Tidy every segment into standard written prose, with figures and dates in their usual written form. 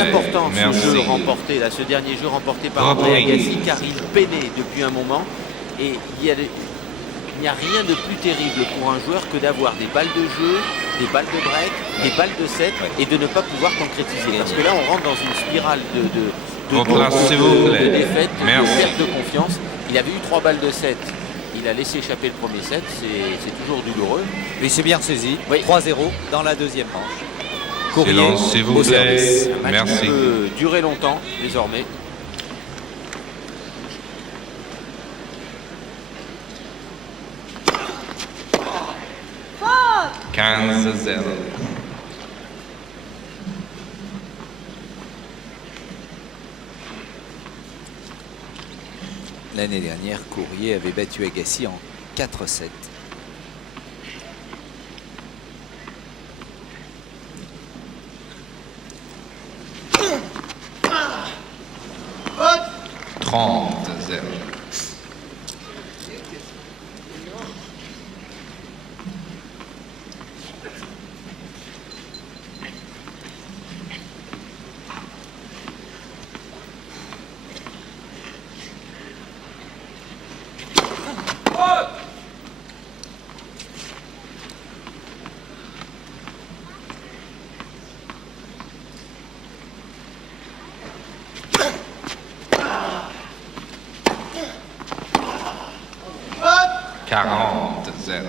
important Merci. ce jeu remporté, là, ce dernier jeu remporté par André Reprise. Agassi, car il peinait depuis un moment. Et il n'y a rien de plus terrible pour un joueur que d'avoir des balles de jeu, des balles de break, des balles de set et de ne pas pouvoir concrétiser. Parce que là, on rentre dans une spirale Votre place, s'il vous de plaît. défaite, de Merci. perte de confiance. Il avait eu 3 balles de set. Il a laissé échapper le premier set. C'est toujours douloureux. Mais c'est bien saisi. Oui. 3-0 dans la deuxième manche. Courrier Silence, s'il vous au service. plaît. Un match qui Merci. peut durer longtemps désormais. Four. 15-0. L'année dernière, Courrier avait battu Agassi en 4-7. Foot. 30-0. Foot. 40-0.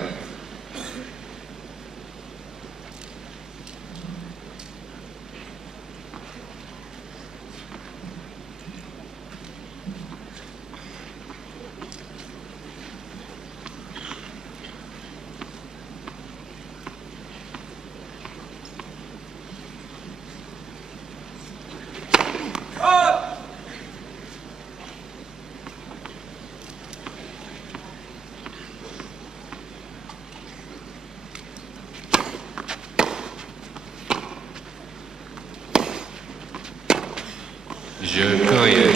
Jeu Courrier.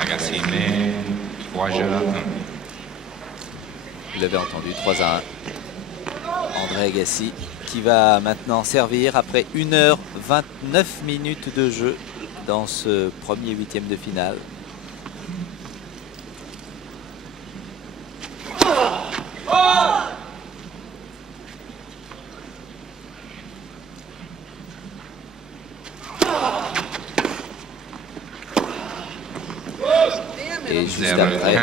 Agassi met 3 jeux à 1. Vous l'avez entendu, 3-1. André Agassi qui va maintenant servir après 1h29 minutes de jeu dans ce premier huitième de finale. Et juste après,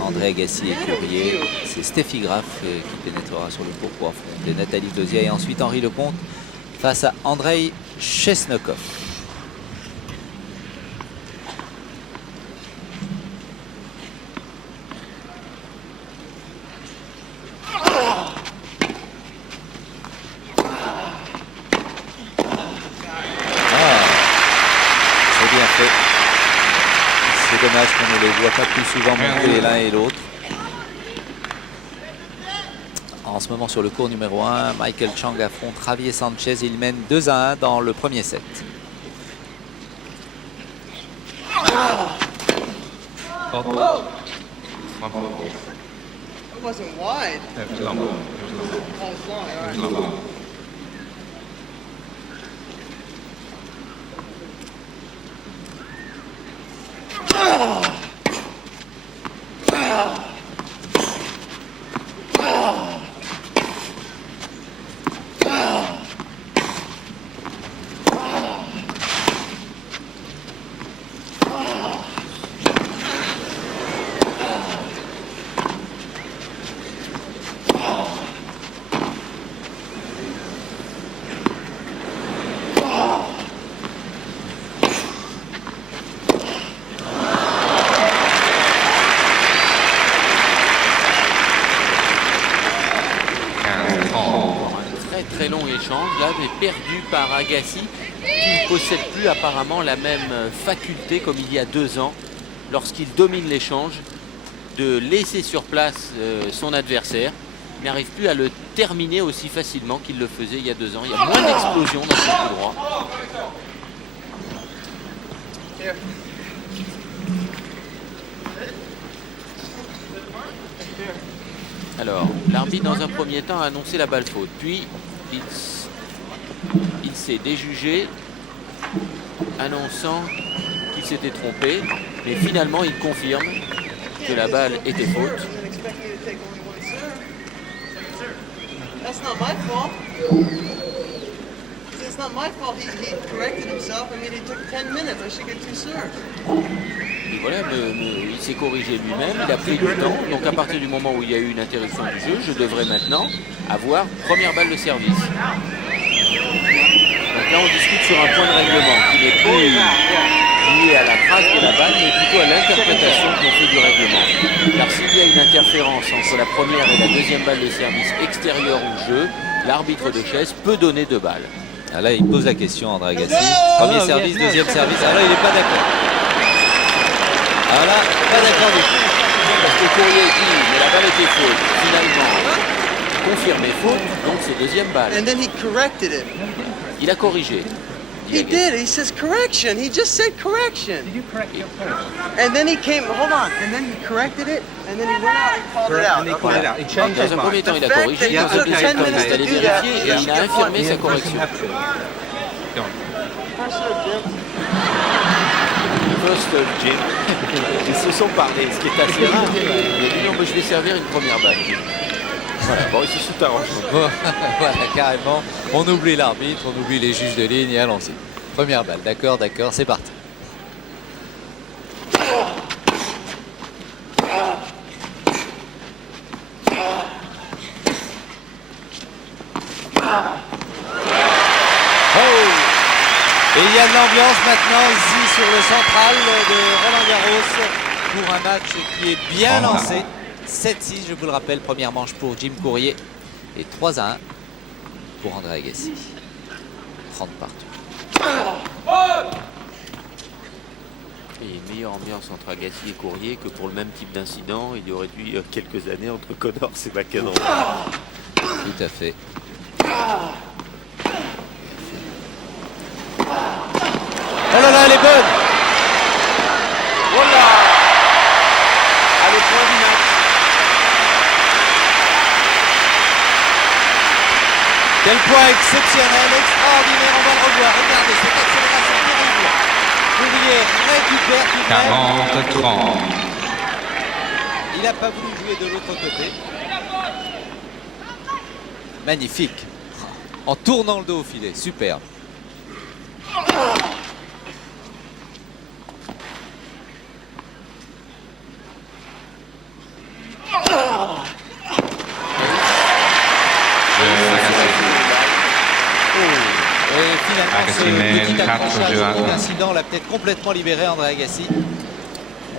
André Agassi et Courrier, c'est Steffi Graf qui pénétrera sur le court pour affronter Nathalie Tauziat et ensuite Henri Lecomte face à Andrei Chesnokov. C'est bien fait. C'est dommage qu'on ne les voit pas plus souvent monter l'un et l'autre. En ce moment sur le court numéro 1, Michael Chang affronte Javier Sanchez. Il mène 2-1 dans le premier set. It wasn't wide. Oh, it's long, all right. Très long échange là, mais perdu par Agassi, qui ne possède plus apparemment la même faculté comme il y a 2 ans, lorsqu'il domine l'échange, de laisser sur place son adversaire. Il n'arrive plus à le terminer aussi facilement qu'il le faisait il y a 2 ans. Il y a moins d'explosion dans son coup droit. Here. Alors, l'arbitre dans un premier temps a annoncé la balle faute, puis Il s'est déjugé, annonçant qu'il s'était trompé, mais finalement il confirme que la balle était faute. That's not my fault. It's not my fault. He corrected himself. I mean, it took 10 minutes. I should get 2 serves. Et voilà, il s'est corrigé lui-même, il a pris du temps. Donc à partir du moment où il y a eu une interruption du jeu, je devrais maintenant avoir première balle de service. Donc là, on discute sur un point de règlement qui n'est plus lié à la trace de la balle, mais plutôt à l'interprétation qu'on fait du règlement. Car s'il y a une interférence entre la première et la deuxième balle de service extérieure au jeu, l'arbitre de chaise peut donner 2 balles. Ah là, il pose la question, André Agassi. Premier service, deuxième service. Ah là, il n'est pas d'accord. Ah là, pas d'accord du tout. Parce que Courrier dit, mais la balle était faute. Finalement, confirmé faute, donc c'est deuxième balle. And then he corrected it. Il a corrigé. He did. He says correction. He just said correction. Did you correct your post? And then he came, hold on, and then he corrected it, and then he went out and called it out. And he called it out. He changed his Dans un premier mind. temps, il a corrigé. Dans un deuxième temps, il est allé vérifier et il a infirmé sa correction. Go on. First Jim. Ils se sont parlé, ce qui est assez rare. Il a dit non, mais je vais servir une première balle. Voilà, bon, ils se sont arrangés. Bon, voilà, carrément. On oublie l'arbitre, on oublie les juges de ligne et allons-y. Première balle, d'accord, c'est parti. Et il y a de l'ambiance maintenant ici sur le central de Roland Garros pour un match qui est bien lancé. 7-6, je vous le rappelle, première manche pour Jim Courier et 3-1 pour André Agassi. 30 partout. Il y a une meilleure ambiance entre Agassi et Courrier que pour le même type d'incident il y aurait eu quelques années entre Connors et McEnroe. Tout à fait. Oh là là, elle est bonne! Voilà. À le point du match. Quel point exceptionnel, extraordinaire, on va le revoir. Regardez cette accélération terrible. Courrier récupère tout de même. 40-30. Il n'a pas voulu jouer de l'autre côté. Magnifique. En tournant le dos au filet, superbe. Et finalement, Agassi ce mène petit 4 accrochage jeux à au bout 1. d'incident l'a peut-être complètement libéré, André Agassi.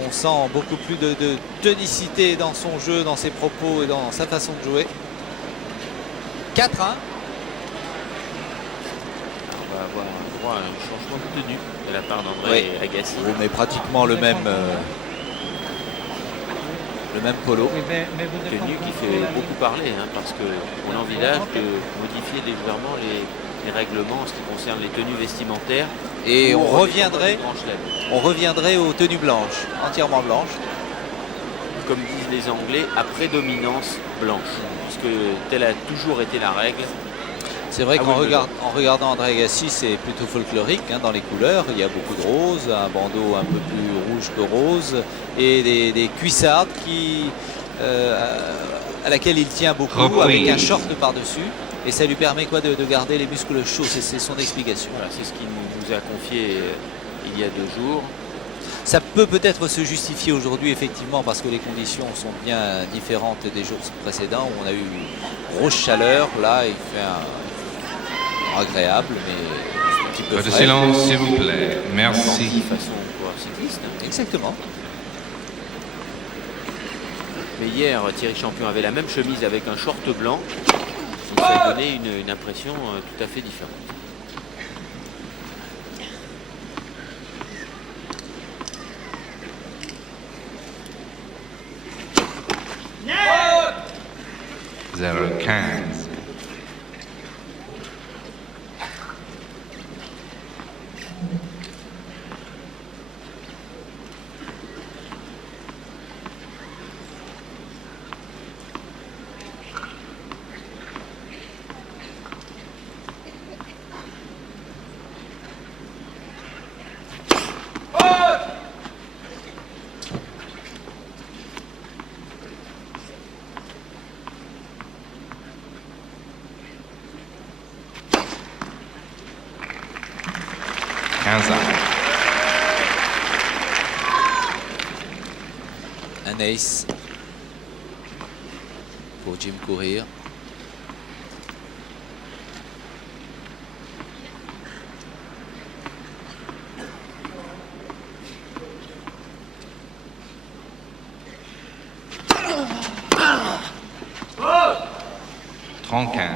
On sent beaucoup plus de tonicité dans son jeu, dans ses propos et dans sa façon de jouer. 4-1. On va avoir droit à un changement de tenue de la part d'André Agassi. Oh, mais pratiquement le même polo. Oui, mais vous êtes Tenue qui fait beaucoup parler, hein, parce qu'on envisage de modifier légèrement les règlements en ce qui concerne les tenues vestimentaires. Et Ou on les reviendrait Grand Chelem. aux tenues blanches, entièrement blanches. Comme disent les Anglais, à prédominance blanche, puisque telle a toujours été la règle. C'est vrai Ah qu'en oui, en regardant André Agassi, c'est plutôt folklorique hein, dans les couleurs. Il y a beaucoup de rose, un bandeau un peu plus rouge que rose et des cuissardes à laquelle il tient beaucoup Repris. avec un short par-dessus. Et ça lui permet quoi de garder les muscles chauds, c'est son explication. Voilà, c'est ce qu'il nous a confié il y a 2 jours. Ça peut peut-être se justifier aujourd'hui effectivement parce que les conditions sont bien différentes des jours précédents où on a eu grosse chaleur. Là, il fait un agréable, mais un petit peu Peu de frais. silence, s'il vous plaît. Merci. De façon coureur cycliste. Exactement. Mais hier, Thierry Champion avait la même chemise avec un short blanc. Donc ça donnait une impression tout à fait différente. Zéro 15. 15 Un ace pour Jim Courier. $30-15.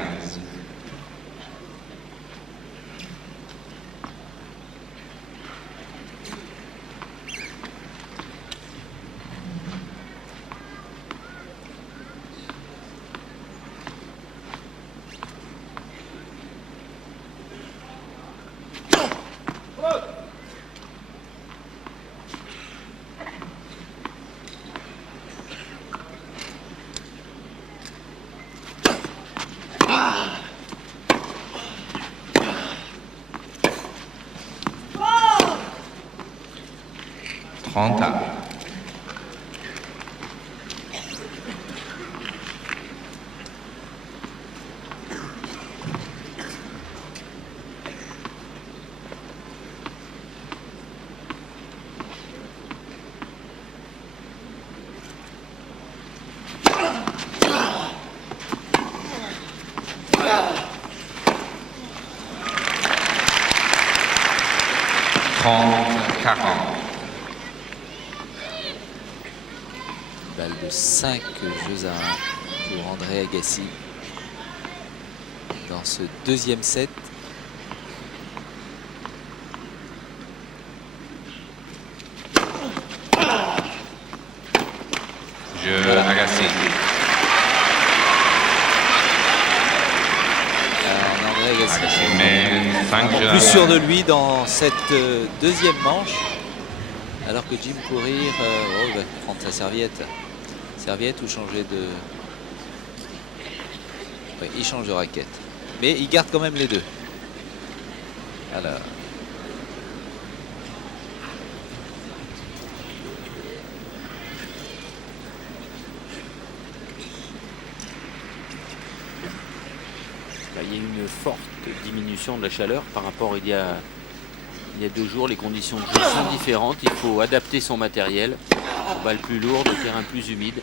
Balle de 5 jeux à 1 pour André Agassi dans ce deuxième set. Jeu Agassi. André Agassi. Agassi mène 5 jeux à Plus 1. sûr de lui dans cette deuxième manche. Alors que Jim Courier va prendre sa serviette. Serviette ou changer de... Oui, il change de raquette. Mais il garde quand même les deux. Alors... Il y a une forte diminution de la chaleur par rapport il y a 2 jours. Les conditions de jeu sont différentes. Il faut adapter son matériel. Balle plus lourde, terrain plus humide.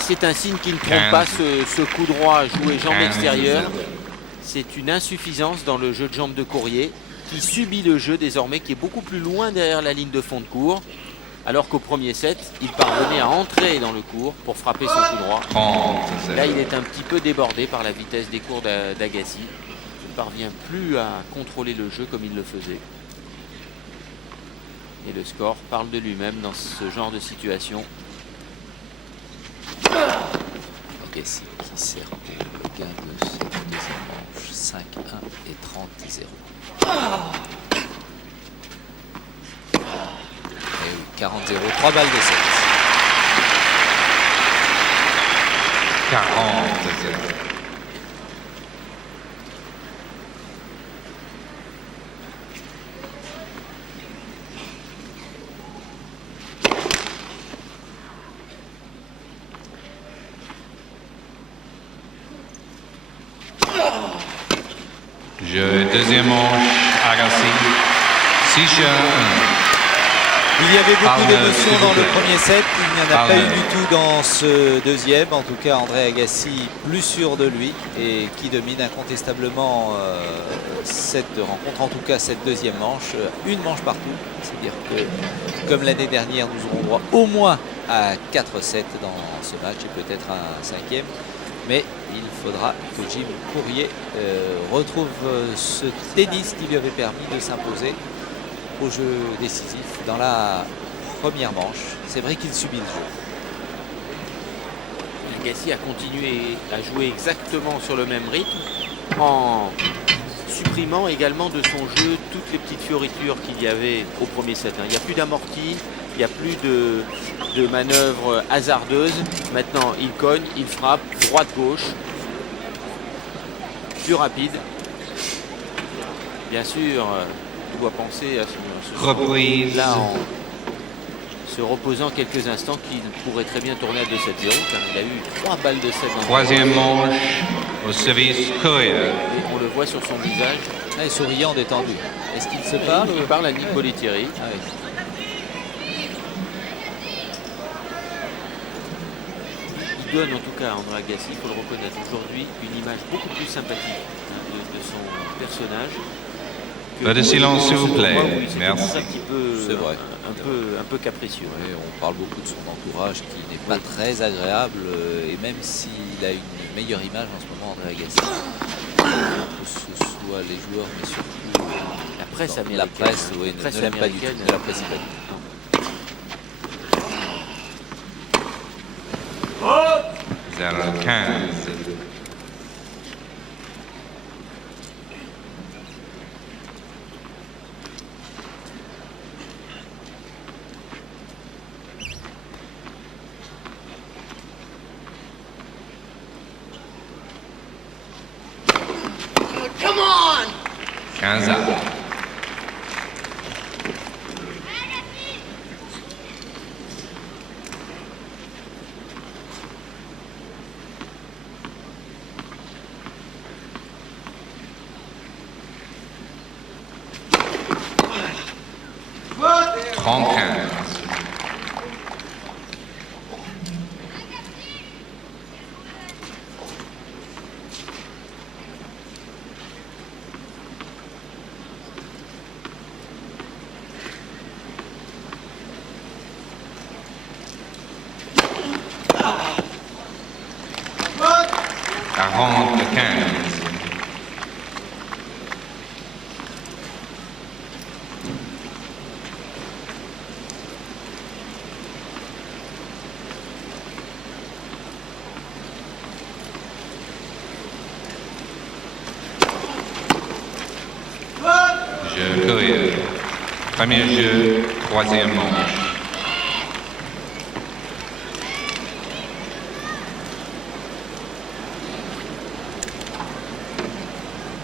C'est un signe qui ne trompe pas, ce coup droit joué jambe extérieure. C'est une insuffisance dans le jeu de jambe de Courier qui subit le jeu désormais, qui est beaucoup plus loin derrière la ligne de fond de court. Alors qu'au premier set, il parvenait à entrer dans le court pour frapper son coup droit. Là, il est un petit peu débordé par la vitesse des cours d'Agassi. Il ne parvient plus à contrôler le jeu comme il le faisait. Et le score parle de lui-même dans ce genre de situation. Agassi qui sert pour le gain de cette deuxième manche. 5-1 et 30-0. 40-0, 3 balles de 7. 40-0. Jeu deuxième manche, Agassi. 6 jeux à 1. Il y avait beaucoup Parle, d'émotions s'il vous dans le plaît. premier set, il n'y en a Parle. pas eu du tout dans ce deuxième. En tout cas, André Agassi plus sûr de lui et qui domine incontestablement cette rencontre. En tout cas, cette deuxième manche, une manche partout. C'est-à-dire que, comme l'année dernière, nous aurons droit au moins à 4-7 dans ce match et peut-être un cinquième. Mais il faudra que Jim Courier retrouve ce tennis qui lui avait permis de s'imposer au jeu décisif dans la première manche. C'est vrai qu'il subit le jeu. Agassi a continué à jouer exactement sur le même rythme en supprimant également de son jeu toutes les petites fioritures qu'il y avait au premier set. Il n'y a plus d'amorti, il n'y a plus de manœuvres hasardeuses. Maintenant, il cogne, il frappe, droite-gauche, plus rapide. Bien sûr, on doit penser à ce Reprise. là en se reposant quelques instants qu'il pourrait très bien tourner à 2-7-0 car il a eu 3 balles de 7 dans le Troisième manche, au service Courier. et on le voit sur son visage. Ah, il est souriant, détendu. Est-ce qu'il se parle Il parle à Nick Bollettieri. Ah oui. Il donne en tout cas à André Agassi, il faut le reconnaître aujourd'hui, une image beaucoup plus sympathique de son personnage. Peu de silence, s'il vous plaît. Oui, c'est Merci. un petit peu, C'est vrai. un peu capricieux. Oui, on parle beaucoup de son entourage qui n'est pas très agréable et même s'il a une meilleure image en ce moment, André Agassi, que ce soit les joueurs, mais surtout La presse dans américaine. la presse, oui, La presse ne l'aime pas du tout, américaine, ne l'apprécie pas du tout. 0-15. Come on! 15 ans. What? 35. What? 40-15. What? Jeu courrier. Premier jeu, troisième manche.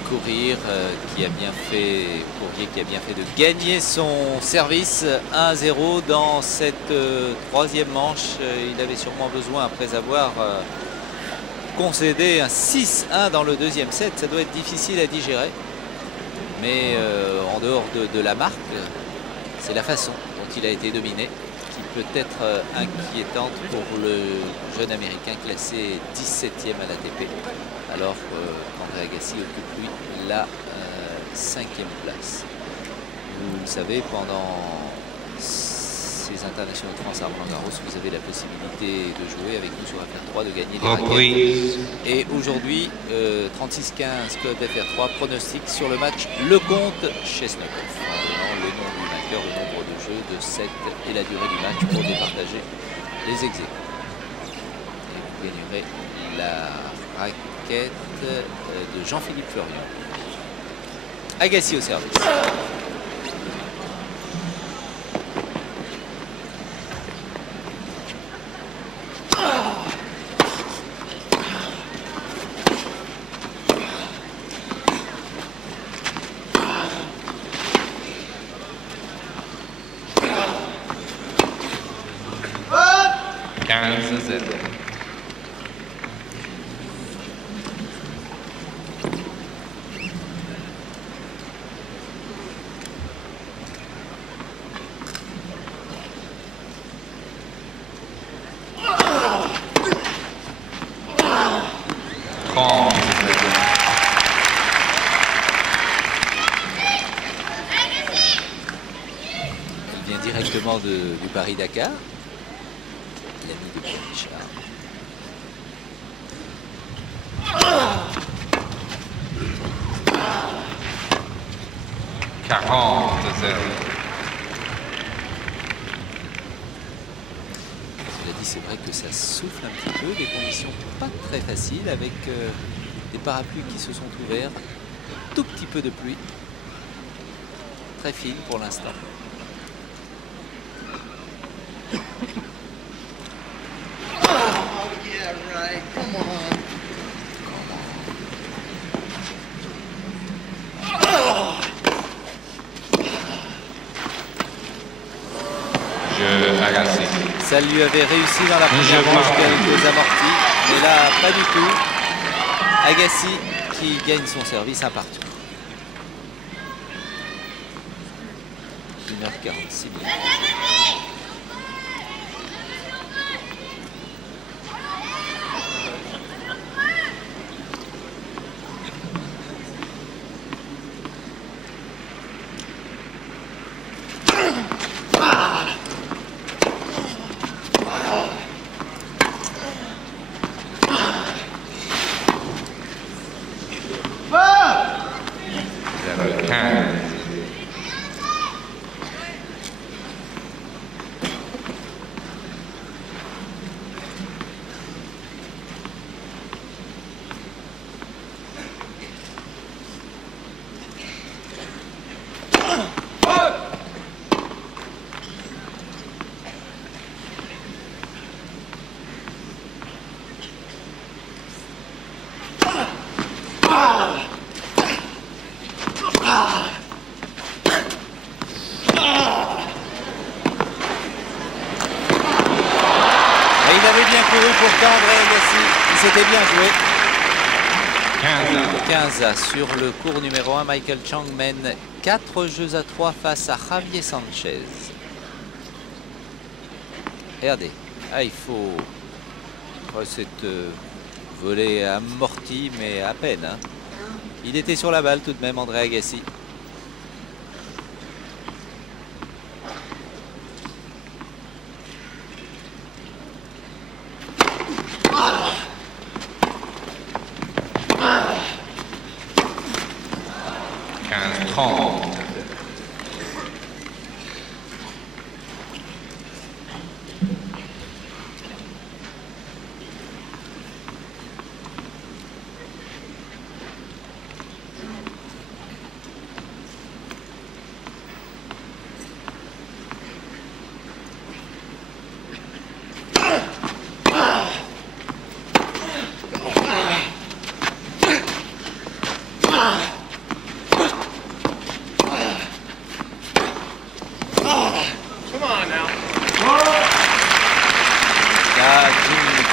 Courir qui a bien fait, Courrier qui a bien fait de gagner son service 1-0 dans cette troisième manche. Il avait sûrement besoin, après avoir concédé un 6-1 dans le deuxième set, ça doit être difficile à digérer. Mais en dehors de la marque, c'est la façon dont il a été dominé qui peut être inquiétante pour le jeune américain classé 17e à l'ATP, alors qu'André Agassi occupe lui la 5e place. Vous le savez, pendant ces internationaux de France à Roland-Garros, vous avez la possibilité de jouer avec nous sur FR3, de gagner des raquettes. Reprise. Et aujourd'hui, 36-15 club FR3 pronostic sur le match Lecomte Chesnokov. En donnant le nom du vainqueur, le nombre de jeux, de 7 et la durée du match pour départager les exés. Et vous gagnerez la raquette de Jean-Philippe Fleurion. Agassi au service. What? 15-0. Il vient directement du Paris-Dakar. L'ami de Pierre Richard. Cela dit, c'est vrai que ça souffle un petit peu, des conditions pas très faciles avec des parapluies qui se sont ouverts, un tout petit peu de pluie, très fine pour l'instant. Oh, yeah, right. Come on. Jeu Agassi. Ça lui avait réussi dans la première Je manche, marque. quelques amortis, mais là, pas du tout. Agassi qui gagne son service un partout. 1h46 minutes. Level 10. Et il avait bien couru pourtant, André Agassi. Il s'était bien joué. 15. 15 sur le cours numéro 1. Michael Chang mène 4 jeux à 3 face à Javier Sanchez. Regardez. Ah, il faut... Oh, cette volée amortie, mais à peine. Hein. Il était sur la balle tout de même, André Agassi.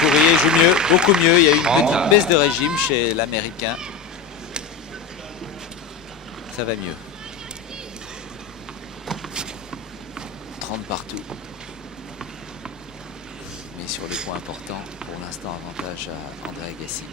Courrier joue mieux, beaucoup mieux. Il y a eu une petite baisse de régime chez l'Américain. Ça va mieux. 30 partout. Mais sur les points importants, pour l'instant, avantage à André Agassi.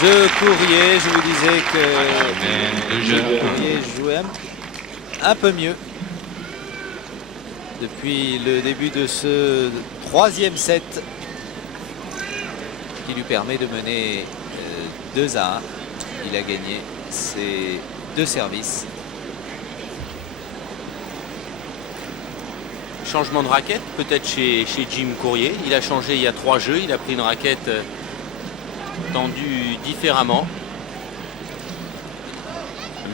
Jeu Courrier, je vous disais que Courrier jouait un peu mieux depuis le début de ce troisième set qui lui permet de mener 2-1. Il a gagné ses 2 services. Changement de raquette, peut-être chez Jim Courier. Il a changé il y a 3 jeux. Il a pris une raquette tendue différemment.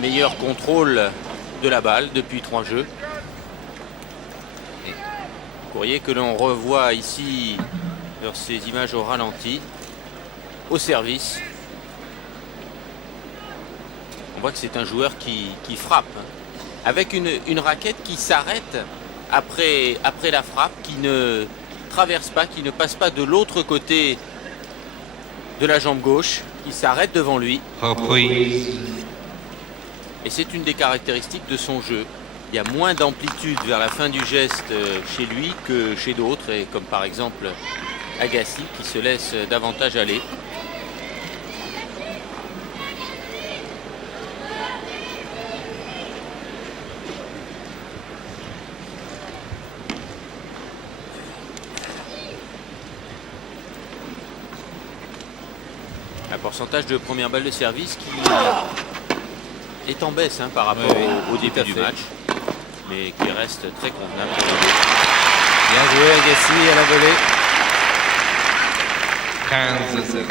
Meilleur contrôle de la balle depuis 3 jeux. Et Courier que l'on revoit ici sur ces images au ralenti. Au service. On voit que c'est un joueur qui frappe. Avec une raquette qui s'arrête après la frappe, qui ne traverse pas, qui ne passe pas de l'autre côté de la jambe gauche, qui s'arrête devant lui. Reprise. Et c'est une des caractéristiques de son jeu. Il y a moins d'amplitude vers la fin du geste chez lui que chez d'autres, et comme par exemple Agassi qui se laisse davantage aller. Pourcentage de première balle de service qui est en baisse hein, par rapport au début du match, mais qui reste très convenable. Bien joué Agassi à la volée. 15-0.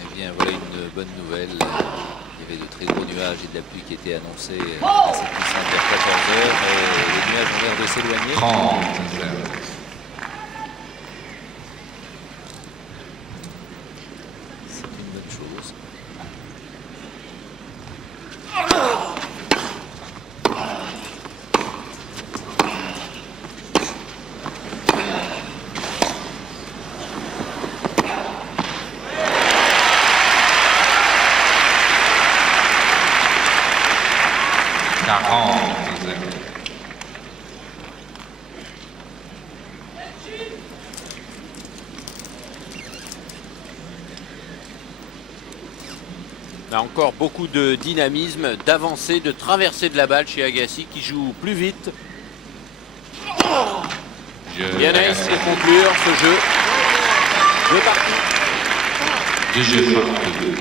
Eh bien voilà une bonne nouvelle. Il y avait de très gros nuages et de la pluie qui étaient annoncés à cette licence vers 14h. Les nuages ont l'air de s'éloigner. 30-0. C'est une bonne chose. Là encore beaucoup de dynamisme, d'avancée, de traversée de la balle chez Agassi qui joue plus vite. Bien Ace pour conclure ce jeu. Deux parties. Deux jeux par deux.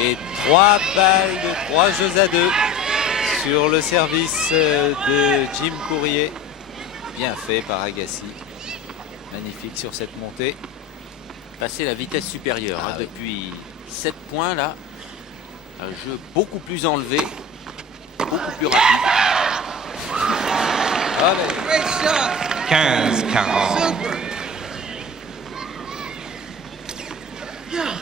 Et 3 balles de 3 jeux à 2 sur le service de Jim Courier. Bien fait par Agassi. Magnifique sur cette montée. Passer la vitesse supérieure hein, depuis 7 points là. Un jeu beaucoup plus enlevé, beaucoup plus rapide. Great shot. 15-40. Super.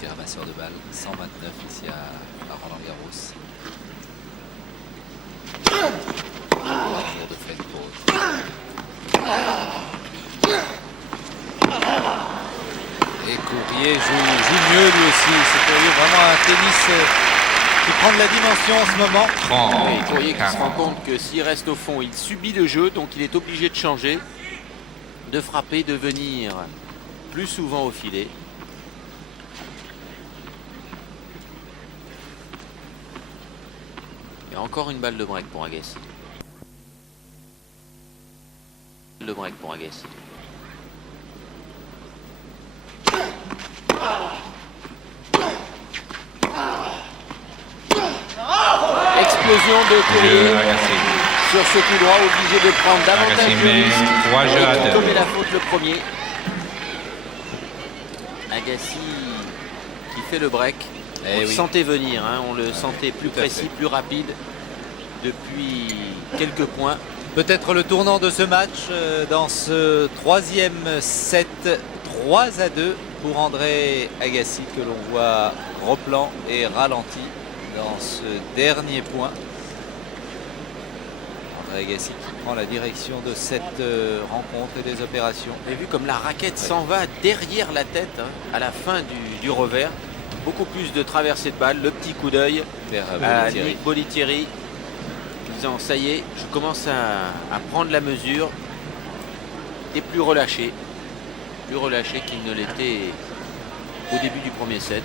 Tir ramasseur de balles, 129 ici à Roland-Garros. Tour de Fred Pose. Et Courier joue mieux lui aussi. C'est Courier vraiment un tennis qui prend de la dimension en ce moment. Et Courier qui se rend compte que s'il reste au fond, il subit le jeu, donc il est obligé de changer, de frapper, de venir plus souvent au filet. Et encore une balle de break pour Agassi. Le break pour Agassi. Explosion de Courier sur ce coup droit, obligé de prendre davantage de risques. 3 jeux à 2. Tomber la faute le premier. Agassi qui fait le break. Eh On le oui. sentait venir, hein, on le sentait plus Tout à précis, fait. plus rapide depuis quelques points. Peut-être le tournant de ce match dans ce troisième set, 3-2 pour André Agassi, que l'on voit replan et ralenti dans ce dernier point. André Agassi qui prend la direction de cette rencontre et des opérations. Vous avez vu comme la raquette s'en va derrière la tête, hein, à la fin du revers. Beaucoup plus de traversée de balle, le petit coup d'œil Vers à Bollettieri. Nick Bollettieri, disant ça y est, je commence à prendre la mesure, et plus relâché qu'il ne l'était au début du premier set.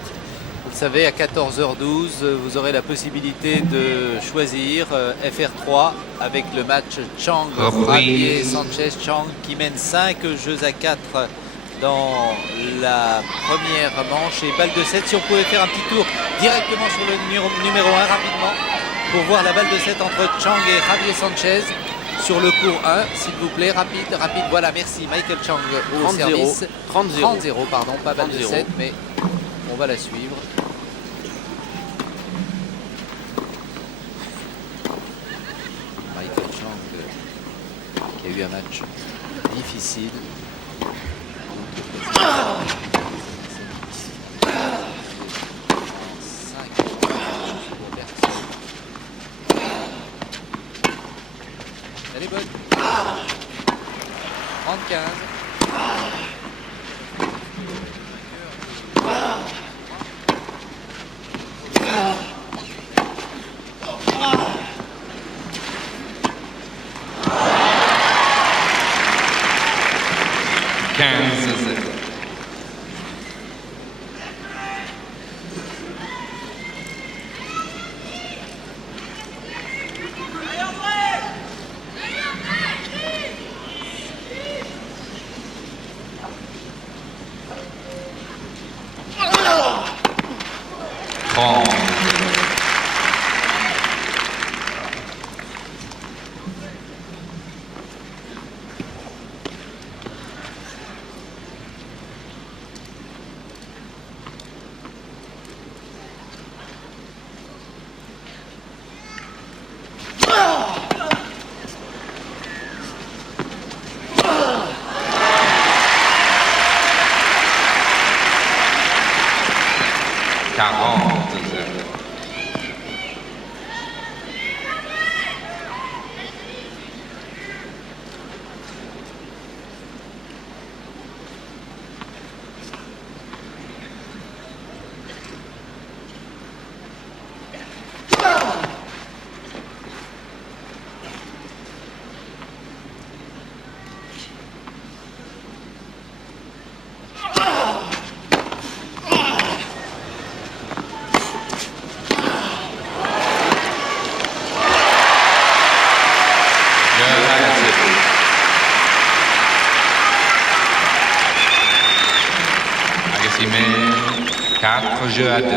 Vous le savez, à 14h12, vous aurez la possibilité de choisir FR3 avec le match Chang, Javier Sanchez. Chang qui mène 5 jeux à 4 dans la première manche et balle de 7. Si on pouvait faire un petit tour directement sur le numéro 1 rapidement pour voir la balle de 7 entre Chang et Javier Sanchez sur le cours 1, s'il vous plaît, rapide, voilà, merci. Michael Chang au 30-0, service. 30-0. 30-0, pardon, pas balle de 30-0. 7, mais on va la suivre. Michael Chang qui a eu un match difficile. Elle est bonne. 30-15. Agassi mène 4 jeux à 2.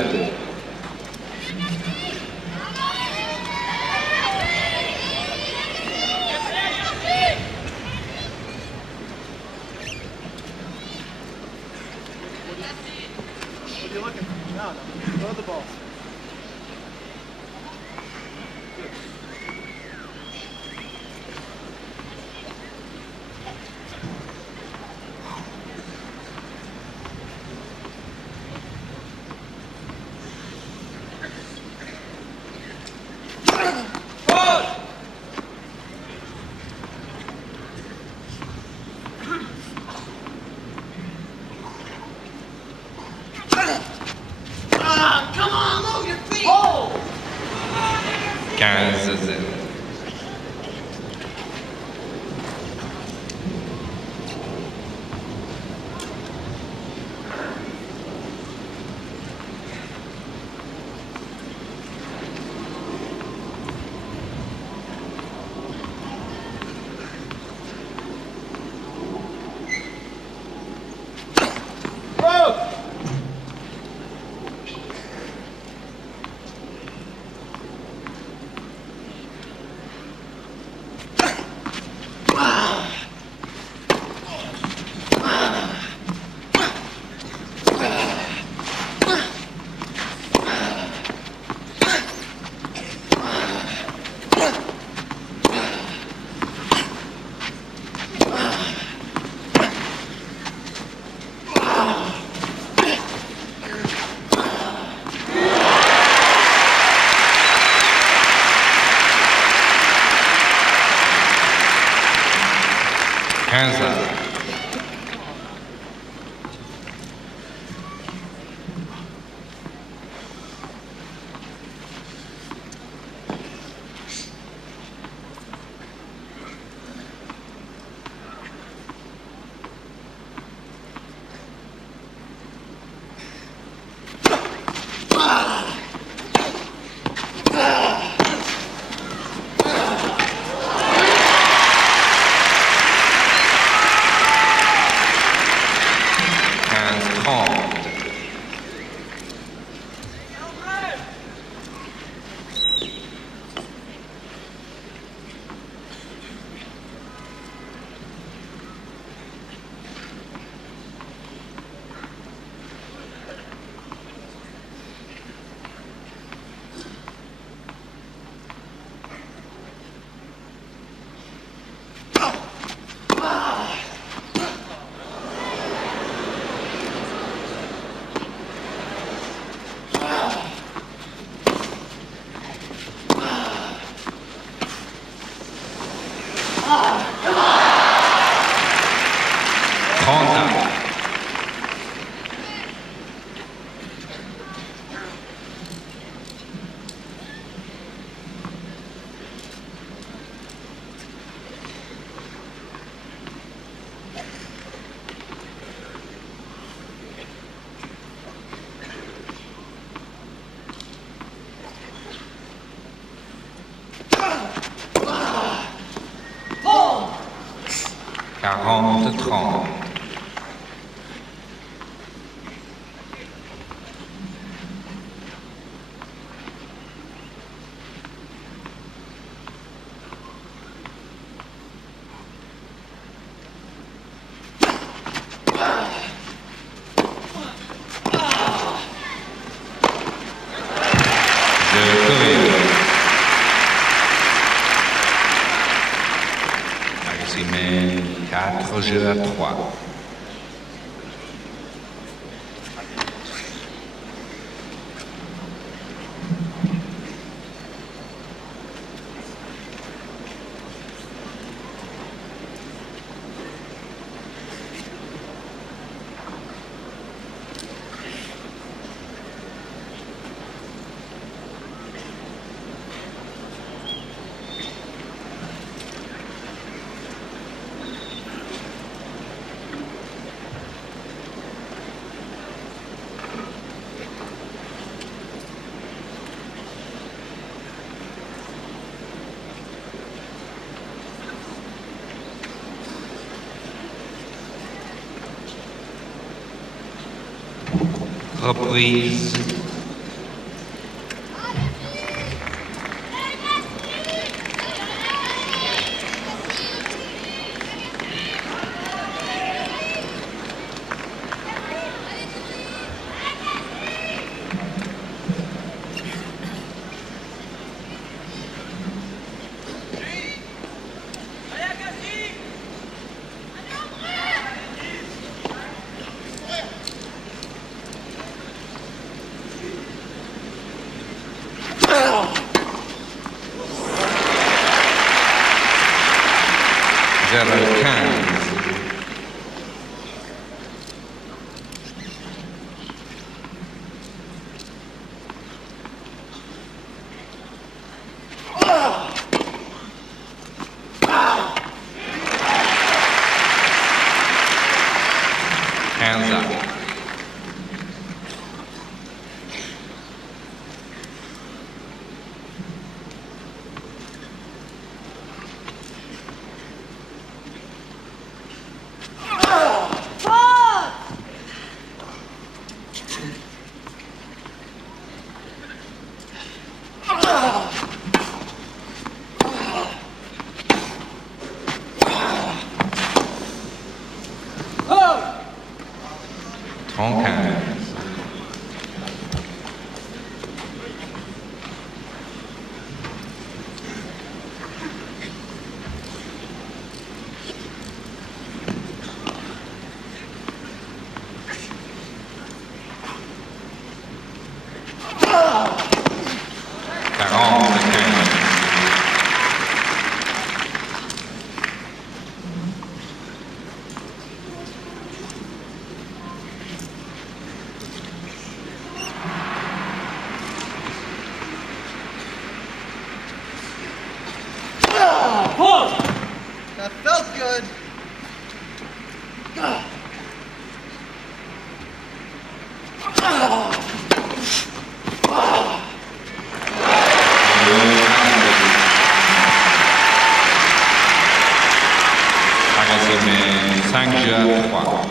Come on, move your feet! 15-0. 15. Quarante, 30. Agassi mène 4 jeux à 3. Reprise. Zero 15. Hands up. That felt good. Agassi met 5 jeux à 3.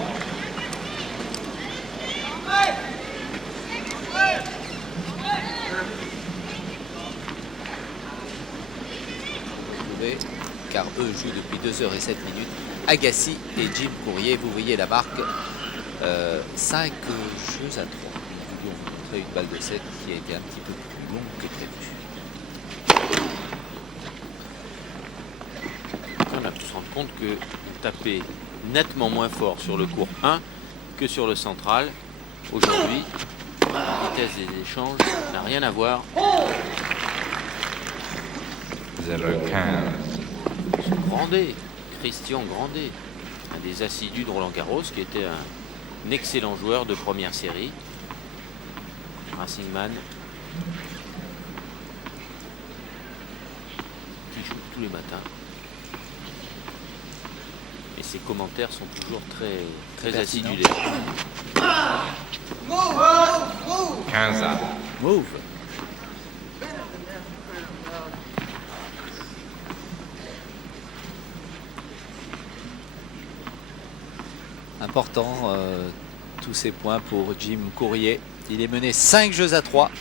Car eux jouent depuis 2 heures et 7 minutes. Agassi et Jim Courier, vous voyez la marque, 5 jeux à 3. Nous voulions vous montrer une balle de 7 qui a été un petit peu plus longue que prévu. On a pu se rendre compte que on tapait nettement moins fort sur le cours 1 que sur le central. Aujourd'hui, la vitesse des échanges n'a rien à voir. 0-15. Grandet, Christian Grandet, un des assidus de Roland Garros, qui était un excellent joueur de première série. Racing Man, qui joue tous les matins. Et ses commentaires sont toujours très assidus. Move, move, move. 15 à. Move. Important, tous ces points pour Jim Courier. Il est mené 5 jeux à 3.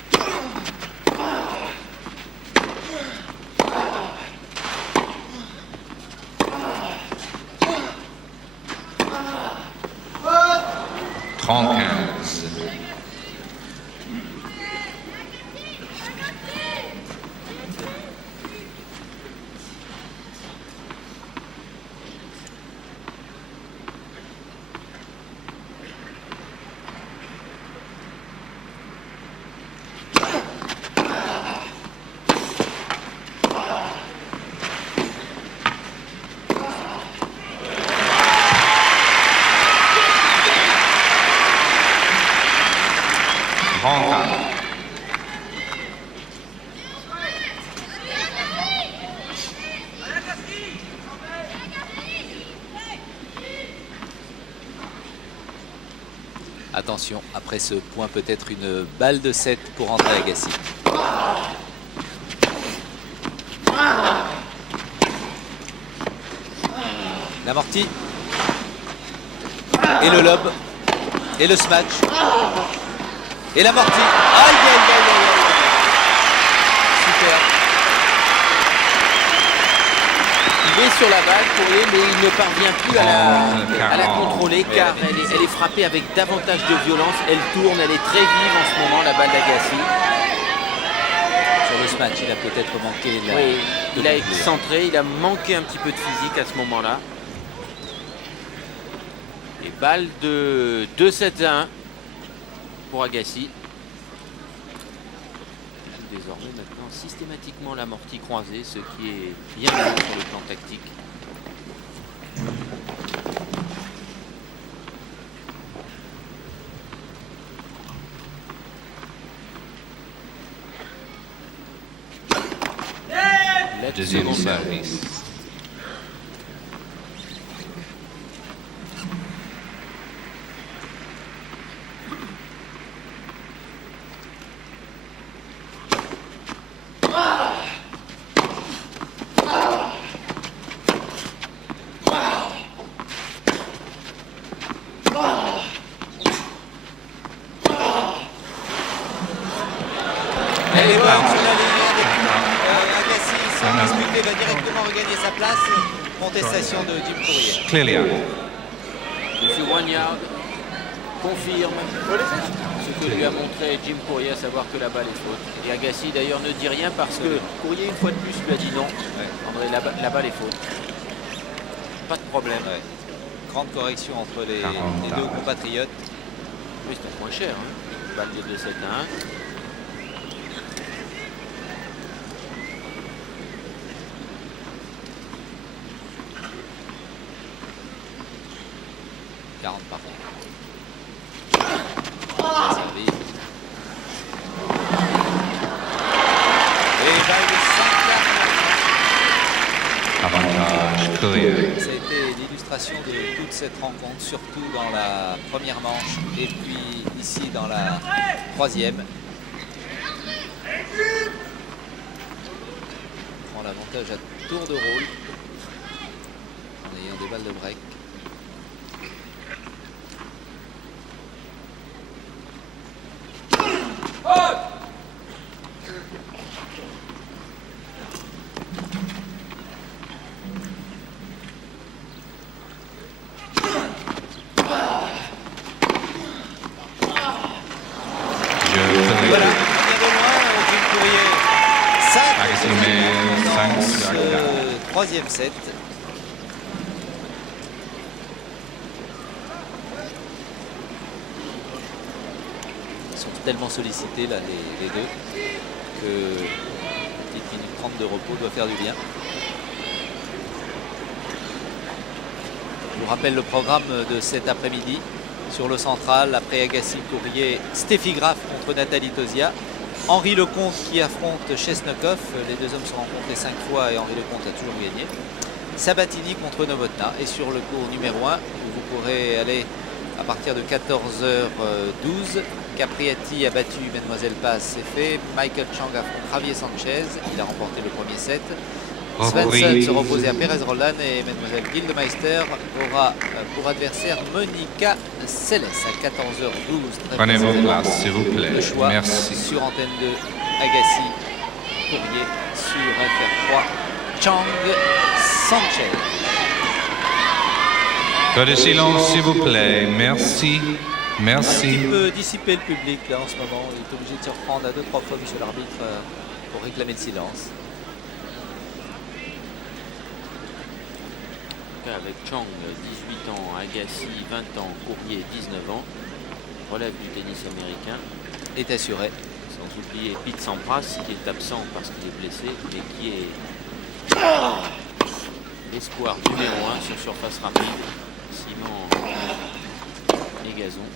Attention, après ce point, peut-être une balle de 7 pour André Agassi. L'amorti. Et le lob. Et le smash. Et l'amorti. Aïe, aïe, aïe, aïe, aïe. Super. Il est sur la balle, Courier, mais il ne parvient plus à la contrôler car elle est frappée avec davantage de violence. Elle tourne, elle est très vive en ce moment, la balle d'Agassi. Sur le smash, il a peut-être manqué la... Oui, il a excentré, il a manqué un petit peu de physique à ce moment-là. Et balle de 2-7 à 1 pour Agassi. Désormais maintenant systématiquement l'amorti croisé, ce qui est bien mieux sur le plan tactique. Deuxième service. Elle est bonne sur la ligne avec Agassi. Sans discuter, va directement regagner sa place. Contestation de Jim Courier. Clearly out. Monsieur Wanyard confirme ce que lui a montré Jim Courier, à savoir que la balle est faute. Et Agassi d'ailleurs ne dit rien parce que Courier une fois de plus lui a dit non. André, la balle est faute. Pas de problème. Ouais. Grande correction entre les deux compatriotes. Oui, c'est un point cher. Hein. Balle de 2-7 à 1. Par contre. Servi. Et balle de 5-4. Avantage clear. Ça a été l'illustration de toute cette rencontre, surtout dans la première manche et puis ici dans la troisième. On prend l'avantage à tour de rôle en ayant des balles de break. Voilà, on vient de loin, Jim Courier. 5 Agassi met 5 dans sur ce 4. troisième set. Ils sont tellement sollicités là, les deux, que une petite minute 30 de repos doit faire du bien. Je vous rappelle le programme de cet après-midi. Sur le central, après Agassi, Courier, Steffi Graf contre Nathalie Tauziat. Henri Lecomte qui affronte Chesnokov. Les deux hommes se rencontrés 5 fois et Henri Lecomte a toujours gagné. Sabatini contre Novotná. Et sur le cours numéro 1, où vous pourrez aller à partir de 14h12. Capriati a battu Mademoiselle Paz, c'est fait. Michael Chang affronte Javier Sanchez. Il a remporté le premier set. Svensson se reposait à Pérez Roland et Mademoiselle Gildemeister aura pour adversaire Monica Seles à 14h12. Prenez vos places, s'il vous plaît. Le choix Merci. sur antenne 2, Agassi, Courier, sur FR3, Chang, Sanchez. Peu de silence, s'il vous plaît. Merci. Un Merci. petit peu dissiper le public là en ce moment. Il est obligé de se reprendre à 2-3 fois, monsieur l'arbitre, pour réclamer le silence. Avec Chang, 18 ans, Agassi, 20 ans, Courier, 19 ans. Relève du tennis américain. Est assuré. Sans oublier Pete Sampras, qui est absent parce qu'il est blessé, mais qui est l'espoir numéro 1 sur surface rapide, ciment et gazon.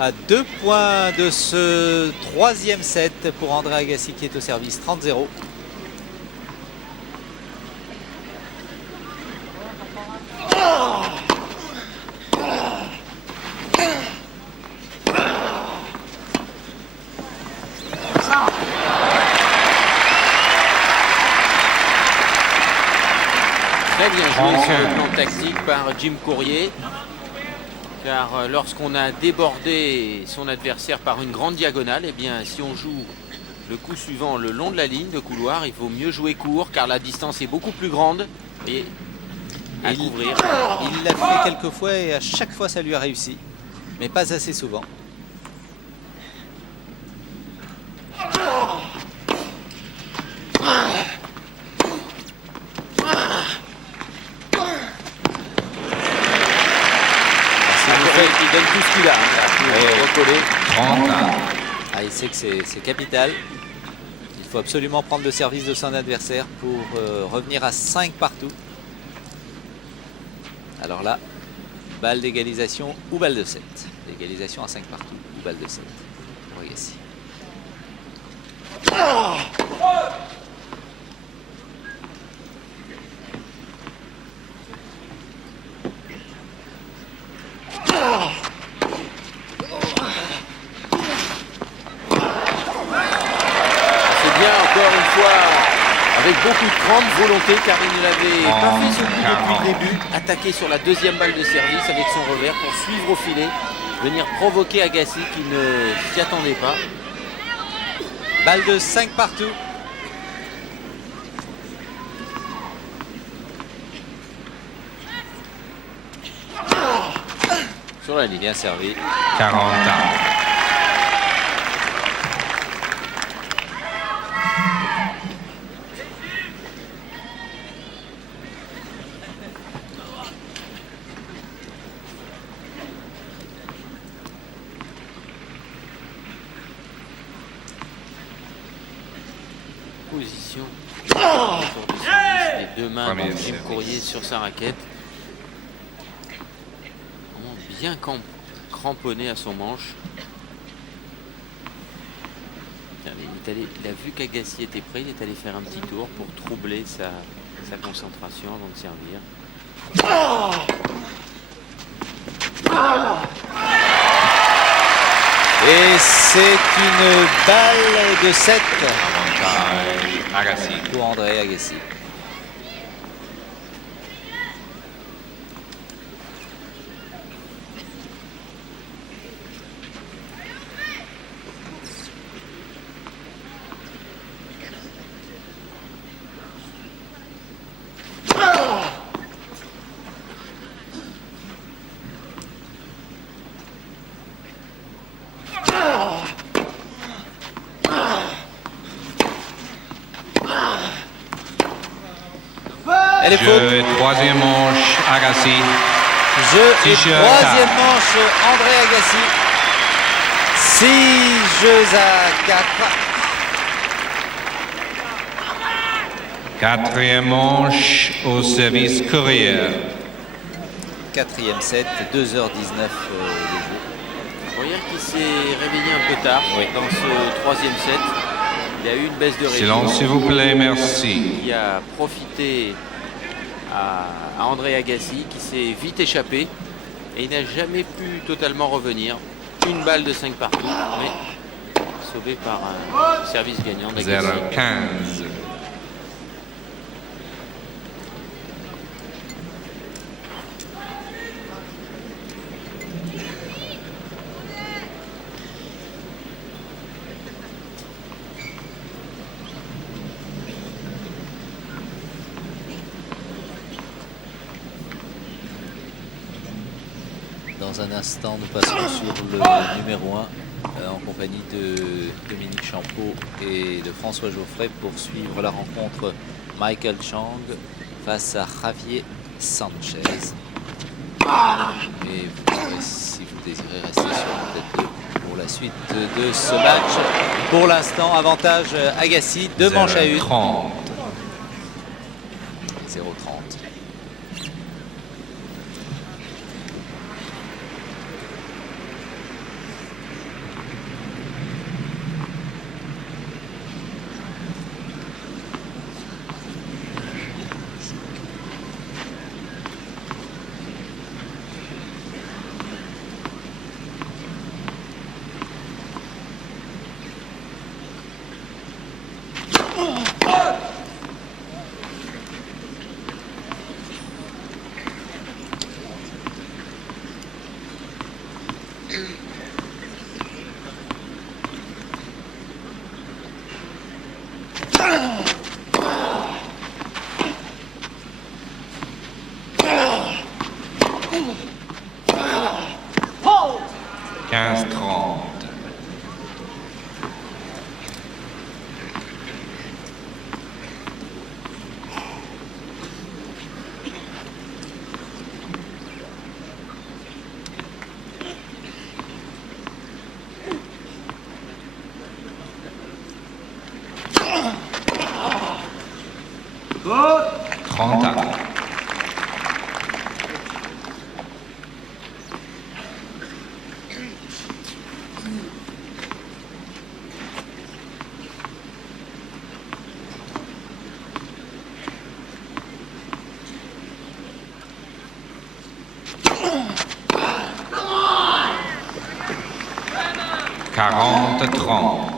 À 2 points de ce troisième set pour André Agassi qui est au service, 30-0. Très bien joué sur le plan tactique par Jim Courier. Car lorsqu'on a débordé son adversaire par une grande diagonale, eh bien, si on joue le coup suivant le long de la ligne de couloir, il faut mieux jouer court car la distance est beaucoup plus grande et à couvrir. Il l'a fait quelques fois et à chaque fois ça lui a réussi, mais pas assez souvent. Il donne tout ce qu'il a pour recoller. 30. Ah, il sait que c'est capital. Il faut absolument prendre le service de son adversaire pour revenir à 5 partout. Alors là, balle d'égalisation ou balle de 7. L'égalisation à 5 partout ou balle de 7 pour Agassi. Avec beaucoup de grande volonté car il ne l'avait pas fait ce coup depuis le début. Attaqué sur la deuxième balle de service avec son revers pour suivre au filet venir provoquer Agassi qui ne s'y attendait pas. Balle de 5 partout. Sur la ligne. Bien servi. 40 ans. Position autour du service, les deux mains Premier de Jim service. Courier sur sa raquette. Vraiment bien cramponné à son manche. Il a vu qu'Agassi était prêt, il est allé faire un petit tour pour troubler sa concentration avant de servir. Et c'est une balle de 7 Avantage Agassi. pour André Agassi. Elle est faute. Jeu et troisième manche Agassi. Jeu et Six jeux à troisième quatre. manche André Agassi. 6 jeux à 4. Quatrième manche au service Courier. Quatrième set, 2h19 de jeu. Royer qui s'est réveillé un peu tard dans ce troisième set. Il y a eu une baisse de rythme. Silence s'il vous plaît, merci. Qui a profité à André Agassi qui s'est vite échappé et il n'a jamais pu totalement revenir. Une balle de 5 partout, mais sauvé par un service gagnant d'Agassi. 0-15. Dans un instant, nous passons sur le numéro 1 en compagnie de Dominique Champeau et de François Geoffrey pour suivre la rencontre Michael Chang face à Javier Sanchez. Et vous pourrez, si vous désirez, rester sur Antenne 2 pour la suite de ce match. Pour l'instant, avantage Agassi, 2 manches à 1. 30. 0-30. Quarante, 30.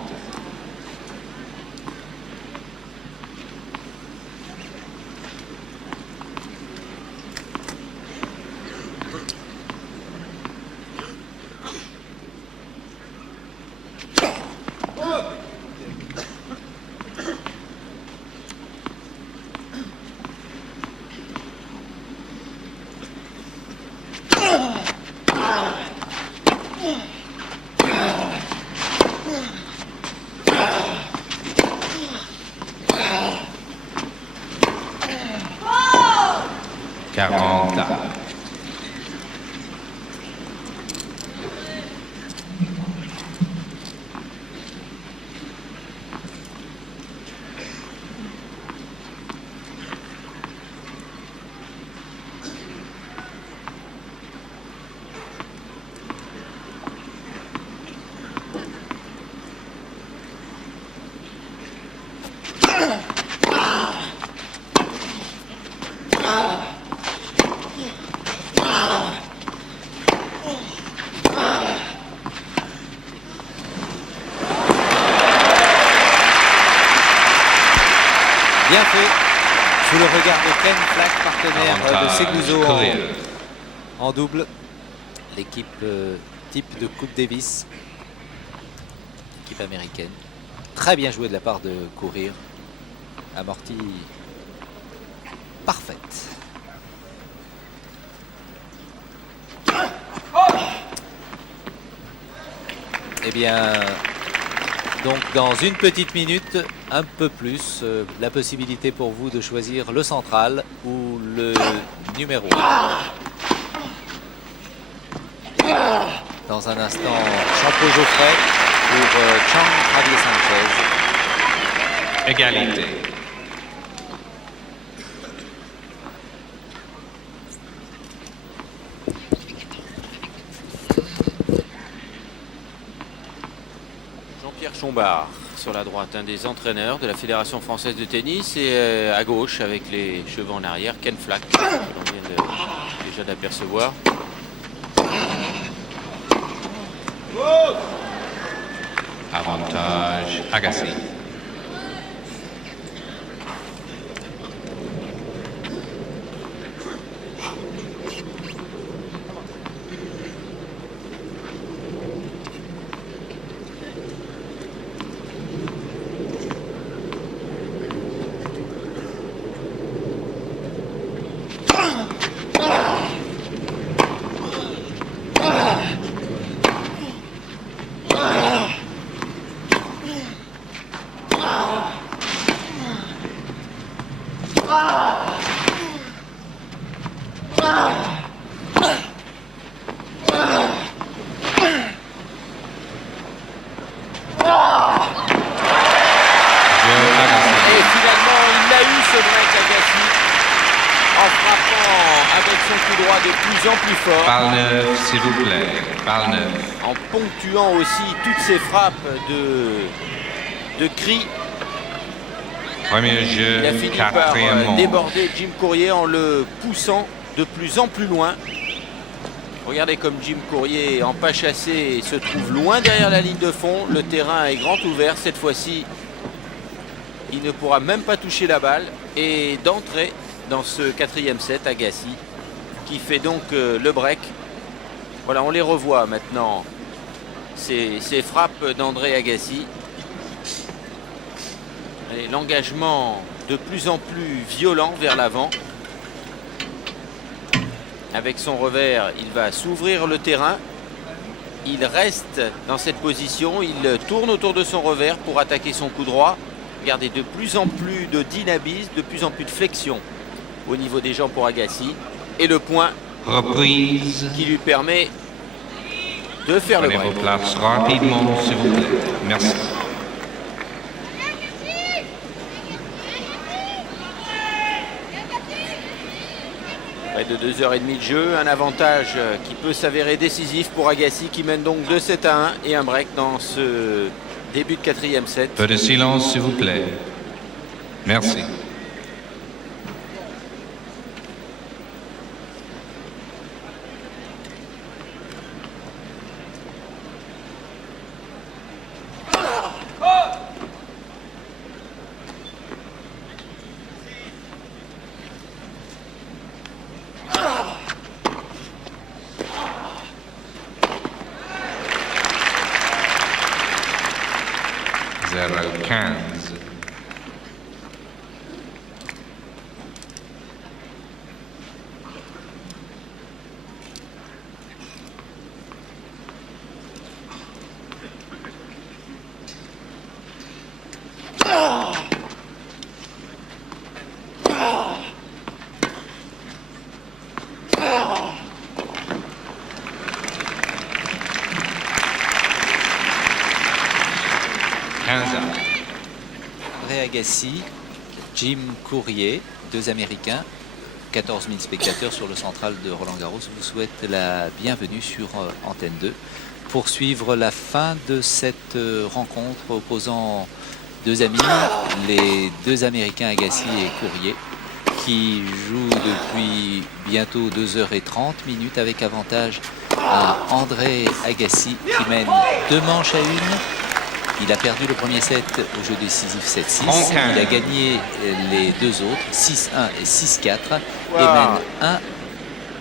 regard de Ken Flack, partenaire de Avantage Seguso Korea. en double. L'équipe type de Coupe Davis, équipe américaine. Très bien joué de la part de Courir. Amortie parfaite. Eh bien, donc dans une petite minute, un peu plus, la possibilité pour vous de choisir le central ou le numéro 1. Dans un instant, Champeau Geoffrey pour Chang Javier Sanchez. Égalité. Jean-Pierre Chombard sur la droite, un des entraîneurs de la Fédération française de tennis, et à gauche avec les cheveux en arrière, Ken Flack, que l'on vient déjà d'apercevoir. Avantage Agassi. Et finalement, il l'a eu ce break Agassi en frappant avec son coup droit de plus en plus fort, Balle neuve, s'il vous plaît. Balle neuve. en ponctuant aussi toutes ses frappes de cris. Premier Il a jeu, fini par quatrième manche. déborder Jim Courier en le poussant de plus en plus loin. Regardez comme Jim Courier, en pas chassé, se trouve loin derrière la ligne de fond. Le terrain est grand ouvert. Cette fois-ci, il ne pourra même pas toucher la balle. Et d'entrée dans ce quatrième set, Agassi, qui fait donc le break. Voilà, on les revoit maintenant. Ces frappes d'André Agassi. Et l'engagement de plus en plus violent vers l'avant. Avec son revers, il va s'ouvrir le terrain. Il reste dans cette position. Il tourne autour de son revers pour attaquer son coup droit. Regardez, de plus en plus de dynamisme, de plus en plus de flexion au niveau des jambes pour Agassi. Et le point Reprise. qui lui permet de faire le Prenez break. vos places rapidement, s'il vous plaît. Merci. Près de 2h30 de jeu, un avantage qui peut s'avérer décisif pour Agassi qui mène donc 2-7 à 1 et un break dans ce début de quatrième set. Peu de silence, s'il vous plaît. Merci. Zéro 15. André Agassi, Jim Courier, deux Américains, 14 000 spectateurs sur le central de Roland-Garros vous souhaite la bienvenue sur Antenne 2 pour suivre la fin de cette rencontre opposant deux amis, les deux Américains Agassi et Courier, qui jouent depuis bientôt 2h30 avec avantage à André Agassi qui mène 2 manches à 1. Il a perdu le premier set au jeu décisif 7-6. Ok. Il a gagné les deux autres, 6-1 et 6-4. Wow. Et mène 1.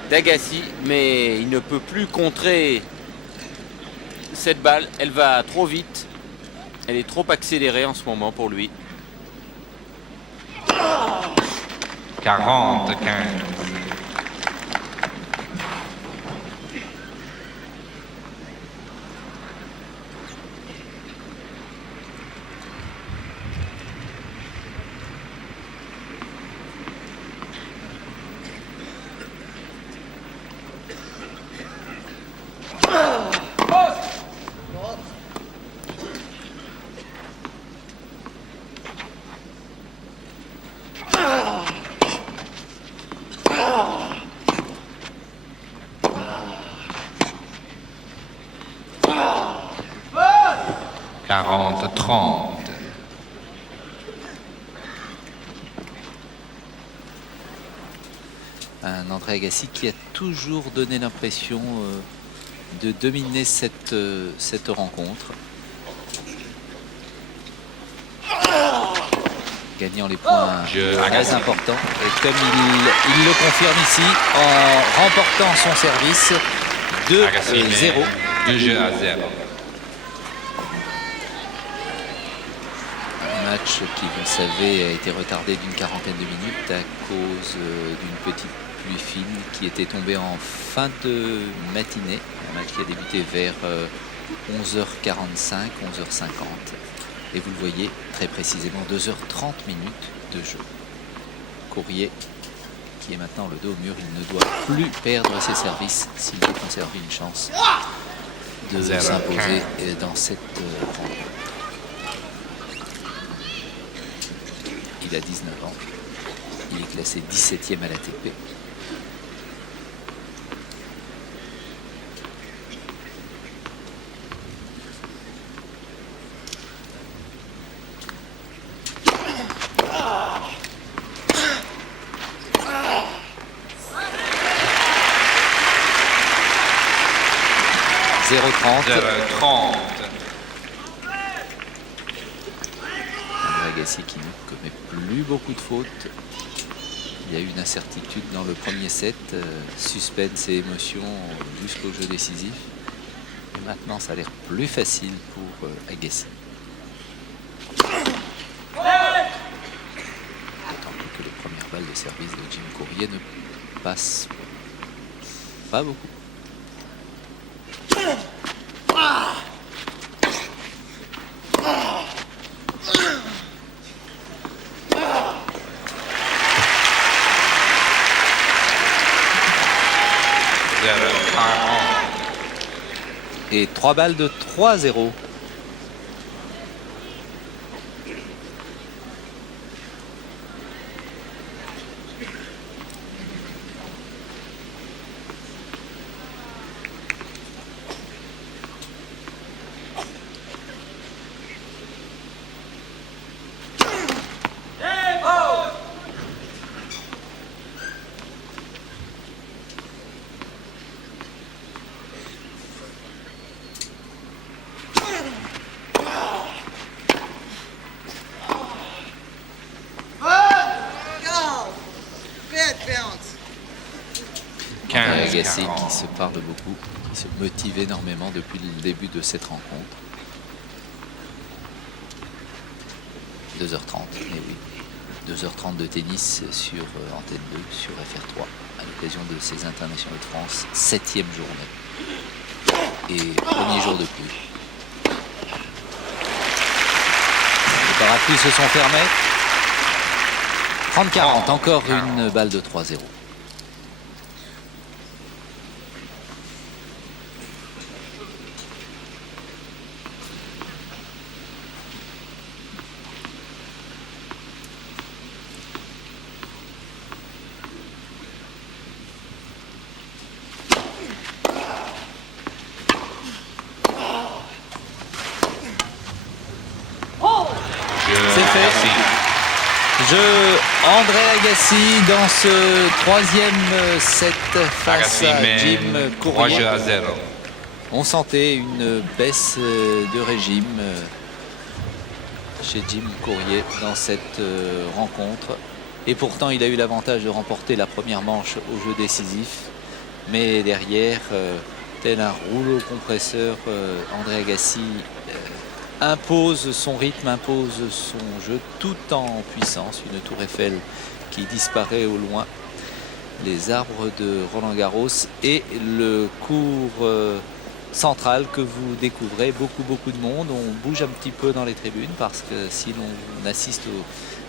d'Agassi, mais il ne peut plus contrer cette balle. Elle va trop vite. Elle est trop accélérée en ce moment pour lui. 40-15. Quarante, 30. Un André Agassi qui a toujours donné l'impression de dominer cette rencontre. Gagnant les points Jeu très Agassi. importants. Et comme il le confirme ici en remportant son service 2-0. 2 jeux à 0. Un match qui, vous le savez, a été retardé d'une quarantaine de minutes à cause d'une petite pluie fine qui était tombée en fin de matinée. Un match qui a débuté vers 11h45, 11h50. Et vous le voyez, très précisément 2h30 minutes de jeu. Courrier, qui est maintenant le dos au mur, il ne doit plus perdre ses services s'il veut conserver une chance de 0-15. s'imposer dans cette rencontre. Il a 19 ans. Il est classé 17e à l'ATP. Agassi qui ne commet plus beaucoup de fautes. Il y a eu une incertitude dans le premier set, suspense et émotion jusqu'au jeu décisif. Maintenant, ça a l'air plus facile pour Agassi. D'autant plus que les premières balles de service de Jim Courier ne passent pas beaucoup. Et 3 balles de 3-0. Agassi qui se parle beaucoup, qui se motive énormément depuis le début de cette rencontre. 2h30, et oui, 2h30 de tennis sur Antenne 2, sur FR3, à l'occasion de ces internationaux de France, 7e journée et premier jour de pluie. Les parapluies se sont fermés. 30-40, encore une balle de 3-0. Jeu André Agassi dans ce troisième set face Agassi à mène Jim 3 Courier. jeux à 0. On sentait une baisse de régime chez Jim Courier dans cette rencontre. Et pourtant, il a eu l'avantage de remporter la première manche au jeu décisif. Mais derrière, tel un rouleau compresseur, André Agassi impose son rythme, impose son jeu tout en puissance. Une tour Eiffel qui disparaît au loin. Les arbres de Roland-Garros et le cours central que vous découvrez. Beaucoup de monde. On bouge un petit peu dans les tribunes parce que si l'on assiste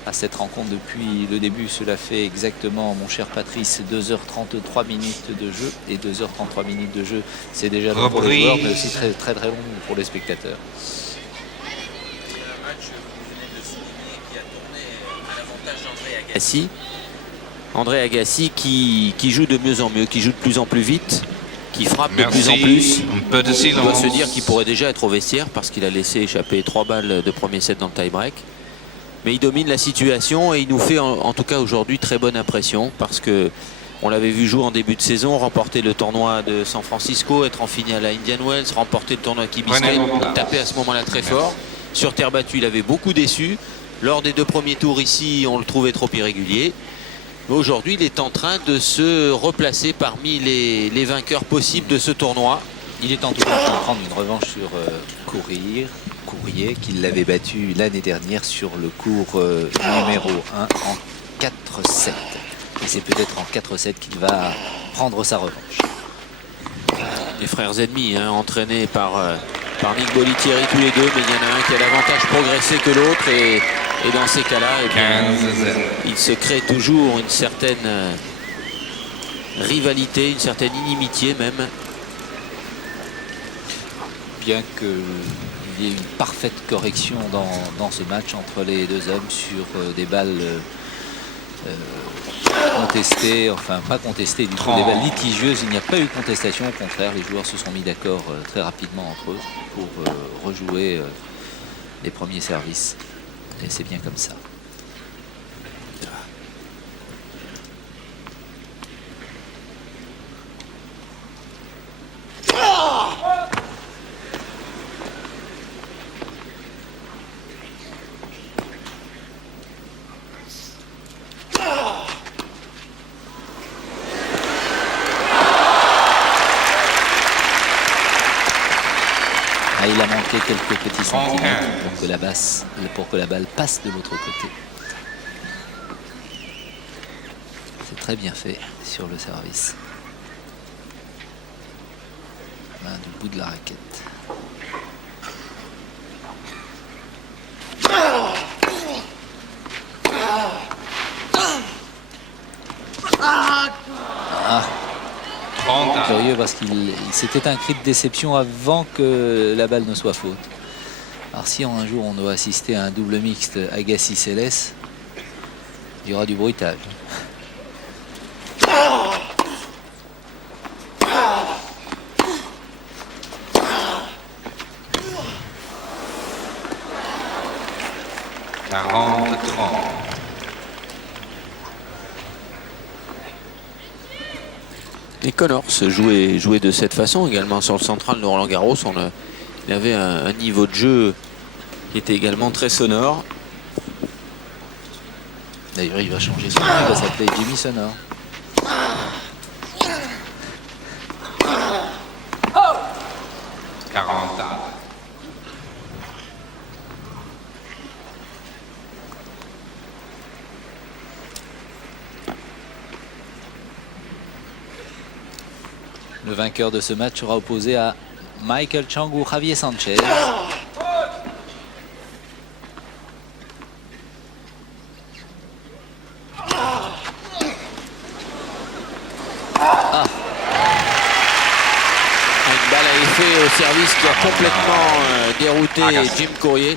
à cette rencontre depuis le début, cela fait exactement, mon cher Patrice, 2h33 minutes de jeu. Et 2h33 minutes de jeu, c'est déjà long pour les joueurs, mais aussi très long pour les spectateurs. André Agassi qui joue de mieux en mieux, qui joue de plus en plus vite, qui frappe de plus en plus. Un peu de On silence. doit se dire qu'il pourrait déjà être au vestiaire parce qu'il a laissé échapper 3 balles de premier set dans le tie-break. Mais il domine la situation et il nous fait en tout cas aujourd'hui très bonne impression parce que on l'avait vu jouer en début de saison, remporter le tournoi de San Francisco, être en finale à Indian Wells, remporter le tournoi Key Biscayne, taper à ce moment-là très fort. Sur terre battue, il avait beaucoup déçu. Lors des 2 premiers tours ici, on le trouvait trop irrégulier. Mais aujourd'hui, il est en train de se replacer parmi les vainqueurs possibles de ce tournoi. Il est en tout cas en train de prendre une revanche sur Courier, qui l'avait battu l'année dernière sur le cours numéro 1 en 4-7. Et c'est peut-être en 4-7 qu'il va prendre sa revanche. Les frères ennemis, entraînés par Nick Bollettieri tous les deux, mais il y en a un qui a l'avantage progressé que l'autre. Et dans ces cas-là, il se crée toujours une certaine rivalité, une certaine inimitié même. Bien qu'il y ait une parfaite correction dans ce match entre les deux hommes sur des balles contestées, enfin pas contestées du tout, des balles litigieuses. Il n'y a pas eu contestation, au contraire, les joueurs se sont mis d'accord très rapidement entre eux pour rejouer les premiers services. Et c'est bien comme ça. Il a manqué quelques petits centimètres pour que la balle passe de l'autre côté. C'est très bien fait sur le service. Main du bout de la raquette. Curieux parce qu'il c'était un cri de déception avant que la balle ne soit faute. Alors si un jour on doit assister à un double mixte Agassi-Célès, il y aura du bruitage. Les Connors jouaient de cette façon également sur le central de Roland-Garros. Il avait un niveau de jeu qui était également très sonore. D'ailleurs, il va changer son nom, il va s'appeler Jimmy Sonor. Le vainqueur de ce match sera opposé à Michael Chang ou Javier Sanchez. Une balle à effet au service qui a complètement dérouté Jim Courier.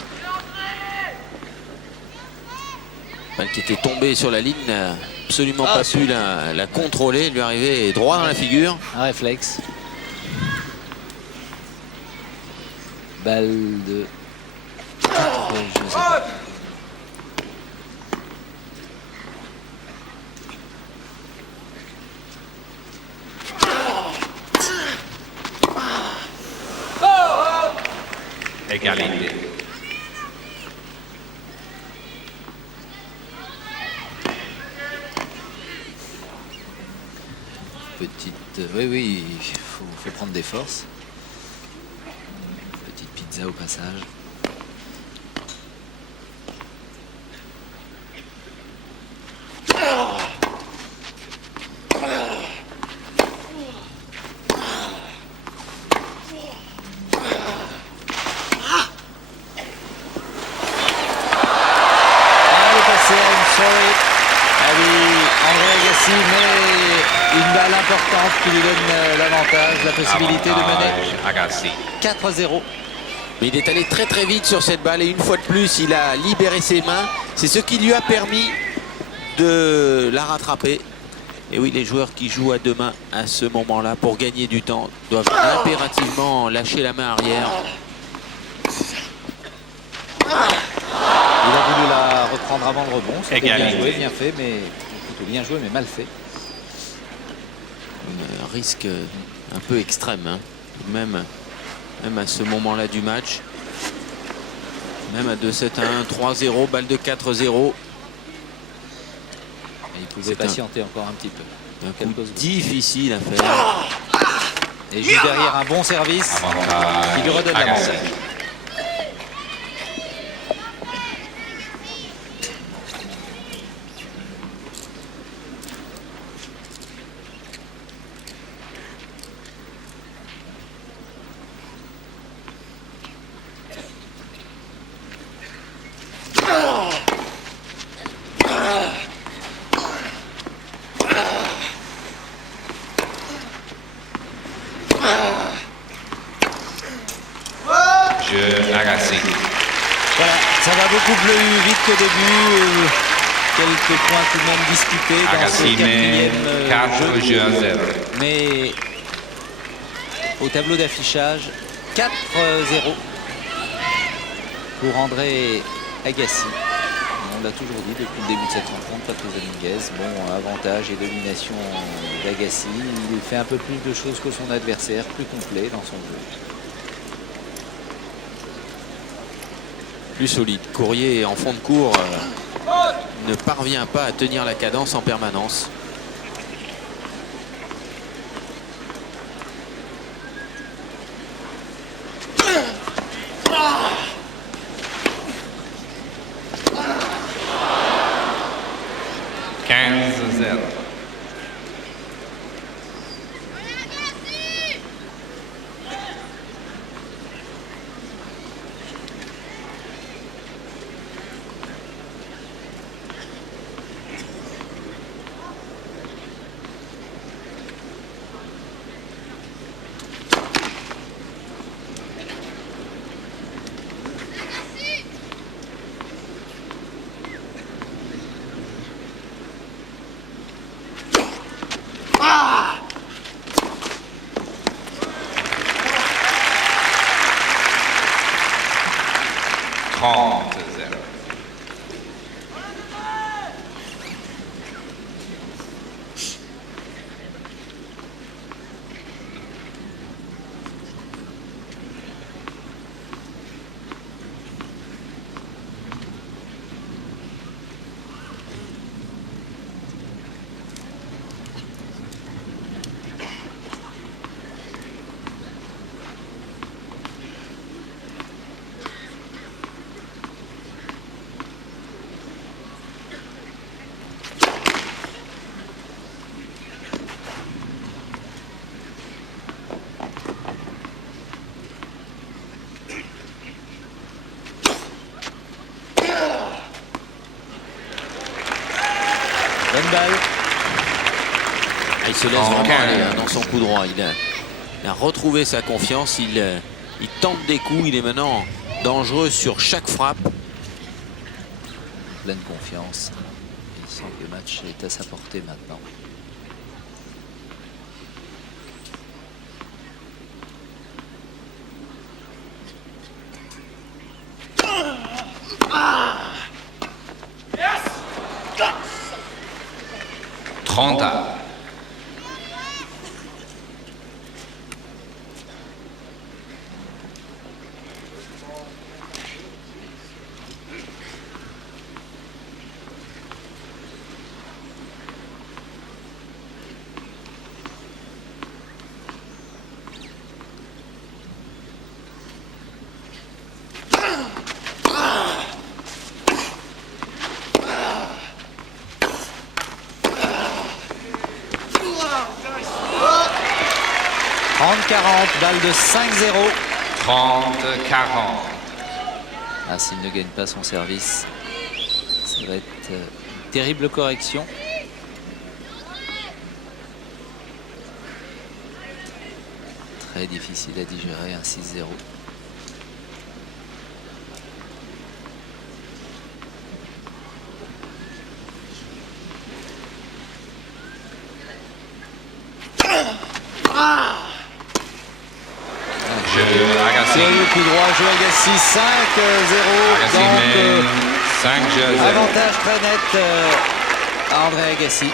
Balle qui était tombée sur la ligne, n'a absolument pas pu la contrôler, lui arriver droit dans la figure. Un réflexe. Balle de... je ne sais pas. Égalité. oui, il faut prendre des forces. Petite pizza au passage. Une balle importante qui lui donne l'avantage, la possibilité de mener Agassi. 4-0. Mais il est allé très très vite sur cette balle et une fois de plus, il a libéré ses mains. C'est ce qui lui a permis de la rattraper. Et oui, les joueurs qui jouent à deux mains à ce moment-là pour gagner du temps doivent impérativement lâcher la main arrière. Il a voulu la reprendre avant le rebond. C'était bien Égalité. joué, bien fait, mais plutôt bien joué, mais mal fait. Un risque un peu extrême, hein. Même à ce moment-là du match. Même à 2-7-1, 3-0, balle de 4-0. Il pouvait patienter encore un petit peu. Un coup difficile à faire. Et juste derrière, un bon service qui lui redonne Agassi. l'avantage. Jeu Agassi. Voilà, ça va beaucoup plus vite qu'au début. Quelques points tout de même disputés dans ce Agassi met quatrième 4 jeux à 0. Mais au tableau d'affichage, 4-0 pour André Agassi. On l'a toujours dit depuis le début de cette rencontre, Patrice Dominguez. Bon, avantage et domination d'Agassi. Il fait un peu plus de choses que son adversaire, plus complet dans son jeu. Plus solide. Courrier en fond de cours ne parvient pas à tenir la cadence en permanence. Bonne balle. Il se laisse vraiment aller dans son coup droit. Il a retrouvé sa confiance. Il tente des coups. Il est maintenant dangereux sur chaque frappe. Pleine confiance. Il sent que le match est à sa portée maintenant. balle de 5-0. 30-40. Ah, s'il ne gagne pas son service, ça va être une terrible correction. Très difficile à digérer, un 6-0. Agassi. Coup droit, Joe Agassi, 5-0. Agassi Donc, met 5-0. avantage très net à André Agassi.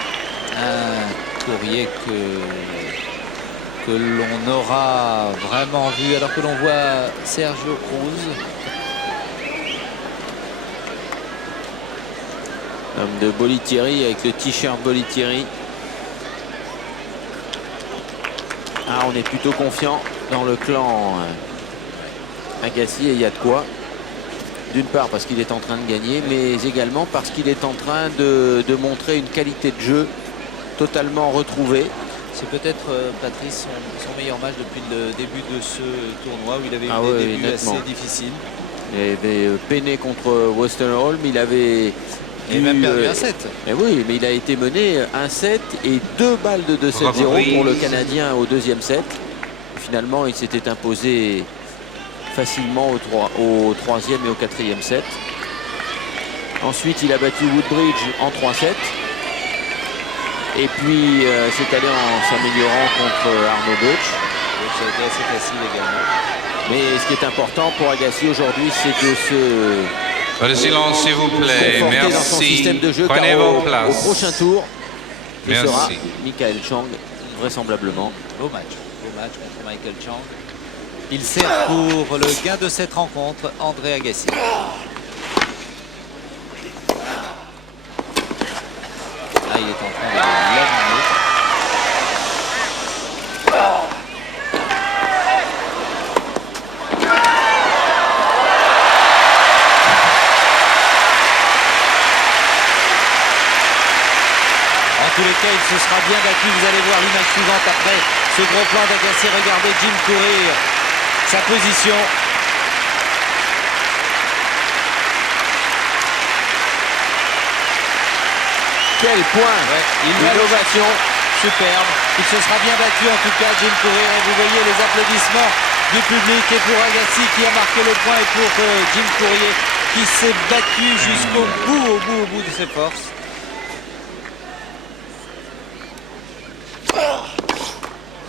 Un courrier que l'on aura vraiment vu alors que l'on voit Sergio Cruz. L'homme de Bollettieri avec le t-shirt Bollettieri. Ah, on est plutôt confiant dans le clan Agassi et il y a de quoi. D'une part parce qu'il est en train de gagner, mais également parce qu'il est en train de montrer une qualité de jeu totalement retrouvée. C'est peut-être, Patrice, son meilleur match depuis le début de ce tournoi où il avait eu ouais, des débuts nettement. assez difficiles. Il avait peiné contre Westerholm, il avait... Il a même perdu un 7. Mais oui, mais il a été mené 1-7 et 2 balles de 2-7-0 pour le Canadien au deuxième set. Finalement, il s'était imposé facilement au troisième et au quatrième set. Ensuite, il a battu Woodbridge en 3-7. Et puis, c'est allé en s'améliorant contre Arnaud Deutsch. Donc ça a été assez facile également. Mais ce qui est important pour Agassi aujourd'hui, c'est de se Pas de silence, s'il vous plaît. conforter dans son Merci. système de jeu. Prenez car vos au places. prochain tour, ce Merci. sera Michael Chang, vraisemblablement. Beau match contre Michael Chang. Il sert pour le gain de cette rencontre, André Agassi. Là, il est en train de l'animer. En tous les cas, il se sera bien battu. Vous allez voir l'image suivante après ce gros plan d'Agassi. Regardez Jim courir sa position. Quel point, Il l'innovation. superbe. Il se sera bien battu en tout cas, Jim Courier. Et vous voyez les applaudissements du public. Et pour Agassi qui a marqué le point et pour Jim Courier qui s'est battu jusqu'au bout, au bout de ses forces.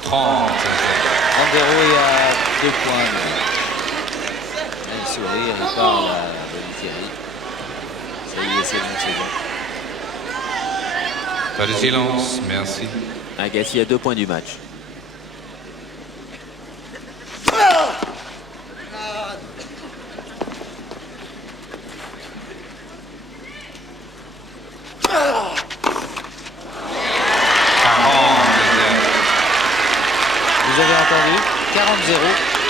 30. Andero est à 2 points. Le sourire, il parle à Bollettieri. Ça y est, c'est bon. Pas de silence, merci. Agassi à 2 points du match. Vous avez entendu 40-0.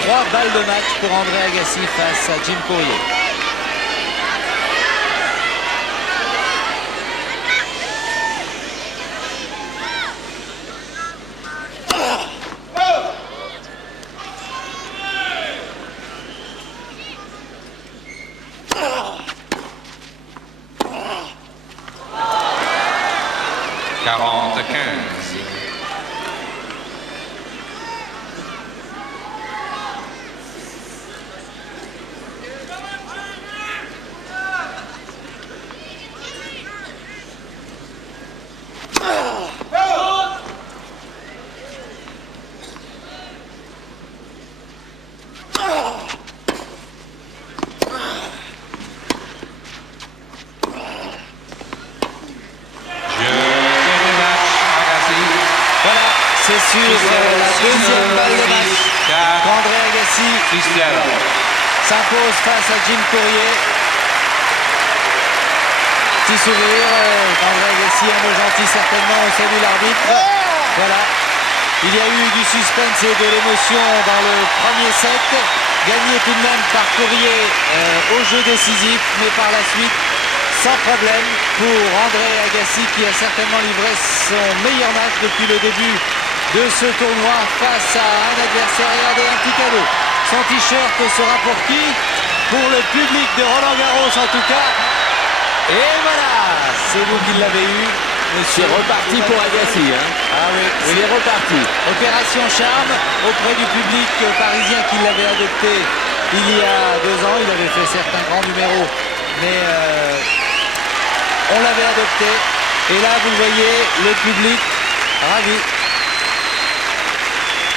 3 balles de match pour André Agassi face à Jim Courier. C'est sur la deuxième balle de match qu'André Agassi s'impose face à Jim Courier. Petit sourire, André Agassi, un mot gentil certainement, on salue l'arbitre. Voilà, il y a eu du suspense et de l'émotion dans le premier set, gagné tout de même par Courier au jeu décisif, mais par la suite sans problème pour André Agassi qui a certainement livré son meilleur match depuis le début de ce tournoi face à un adversaire. Regardez, un petit cadeau. Son t-shirt sera pour qui? Pour le public de Roland Garros en tout cas. Et voilà, c'est vous qui l'avez eu. C'est reparti pour Agassi. Hein. Ah oui, C'est reparti. Opération charme auprès du public parisien qui l'avait adopté il y a 2 ans. Il avait fait certains grands numéros, mais on l'avait adopté. Et là, vous le voyez, le public ravi.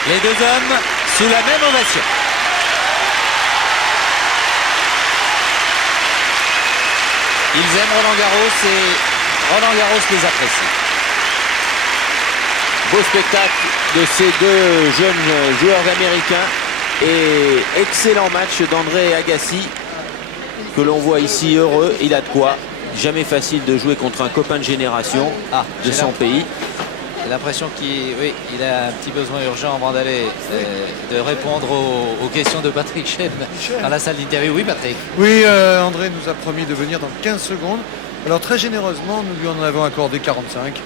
Les 2 hommes sous la même ovation. Ils aiment Roland Garros et Roland Garros les apprécie. Beau spectacle de ces 2 jeunes joueurs américains et excellent match d'André Agassi que l'on voit ici heureux. Il a de quoi. Jamais facile de jouer contre un copain de génération de son pays. J'ai l'impression qu'il a un petit besoin urgent avant d'aller de répondre aux questions de Patrick Chen dans la salle d'interview. Oui, Patrick. Oui, André nous a promis de venir dans 15 secondes. Alors très généreusement, nous lui en avons accordé 45.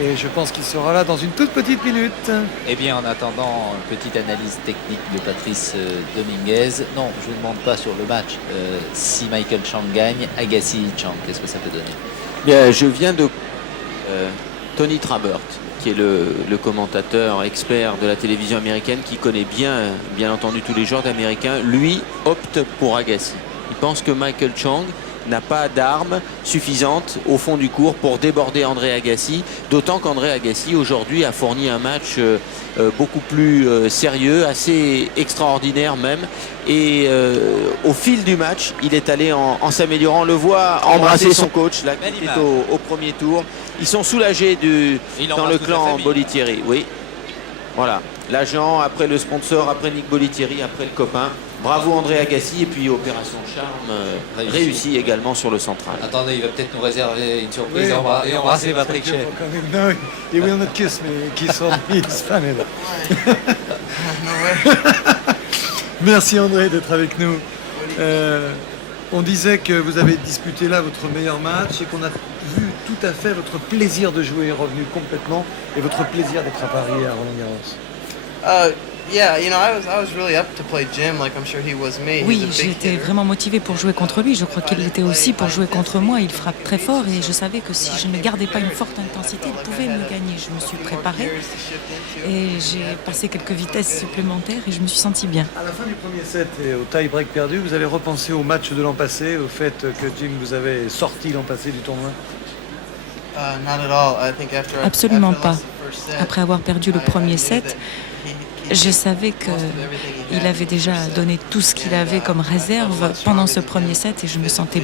Et je pense qu'il sera là dans une toute petite minute. Eh bien, en attendant, une petite analyse technique de Patrice Dominguez. Non, je ne vous demande pas sur le match. Si Michael Chang gagne, Agassi-Chang, qu'est-ce que ça peut donner? Bien, je viens de Tony Trabert, qui est le commentateur expert de la télévision américaine, qui connaît bien entendu tous les joueurs d'Américains. Lui opte pour Agassi. Il pense que Michael Chang n'a pas d'armes suffisantes au fond du court pour déborder André Agassi, d'autant qu'André Agassi aujourd'hui a fourni un match beaucoup plus sérieux, assez extraordinaire même, et au fil du match il est allé en s'améliorant. On le voit embrasser son coach là, qui était au premier tour. Ils sont soulagés dans le clan Bollettieri. Oui, voilà, l'agent, après le sponsor, après Nick Bollettieri, après le copain. Bravo André Agassi, et puis Opération Charme réussi également sur le central. Attendez, il va peut-être nous réserver une surprise et embrasser Patrick Chen. No, he will not kiss me. Kiss on me, it's funny. Merci André d'être avec nous. On disait que vous avez disputé là votre meilleur match et qu'on a vu tout à fait votre plaisir de jouer est revenu complètement et votre plaisir d'être à Paris à Roland Garros. Yeah, you know, I was really up to play Jim, like I'm sure he was me. He's Oui, a big j'étais hitter. vraiment motivée pour jouer contre lui. Je crois qu'il l'était aussi pour jouer contre moi. Il frappe très fort et je savais que si je ne gardais pas une forte intensité, il pouvait me gagner. Je me suis préparée et j'ai passé quelques vitesses supplémentaires et je me suis sentie bien. À la fin du premier set et au tie-break perdu, vous avez repensé au match de l'an passé, au fait que Jim vous avait sorti l'an passé du tournoi? Not at all. I think Absolument after I pas. lost the first set, Après avoir perdu le I premier knew set, that je savais qu'il avait déjà donné tout ce qu'il avait comme réserve pendant ce premier set et je me sentais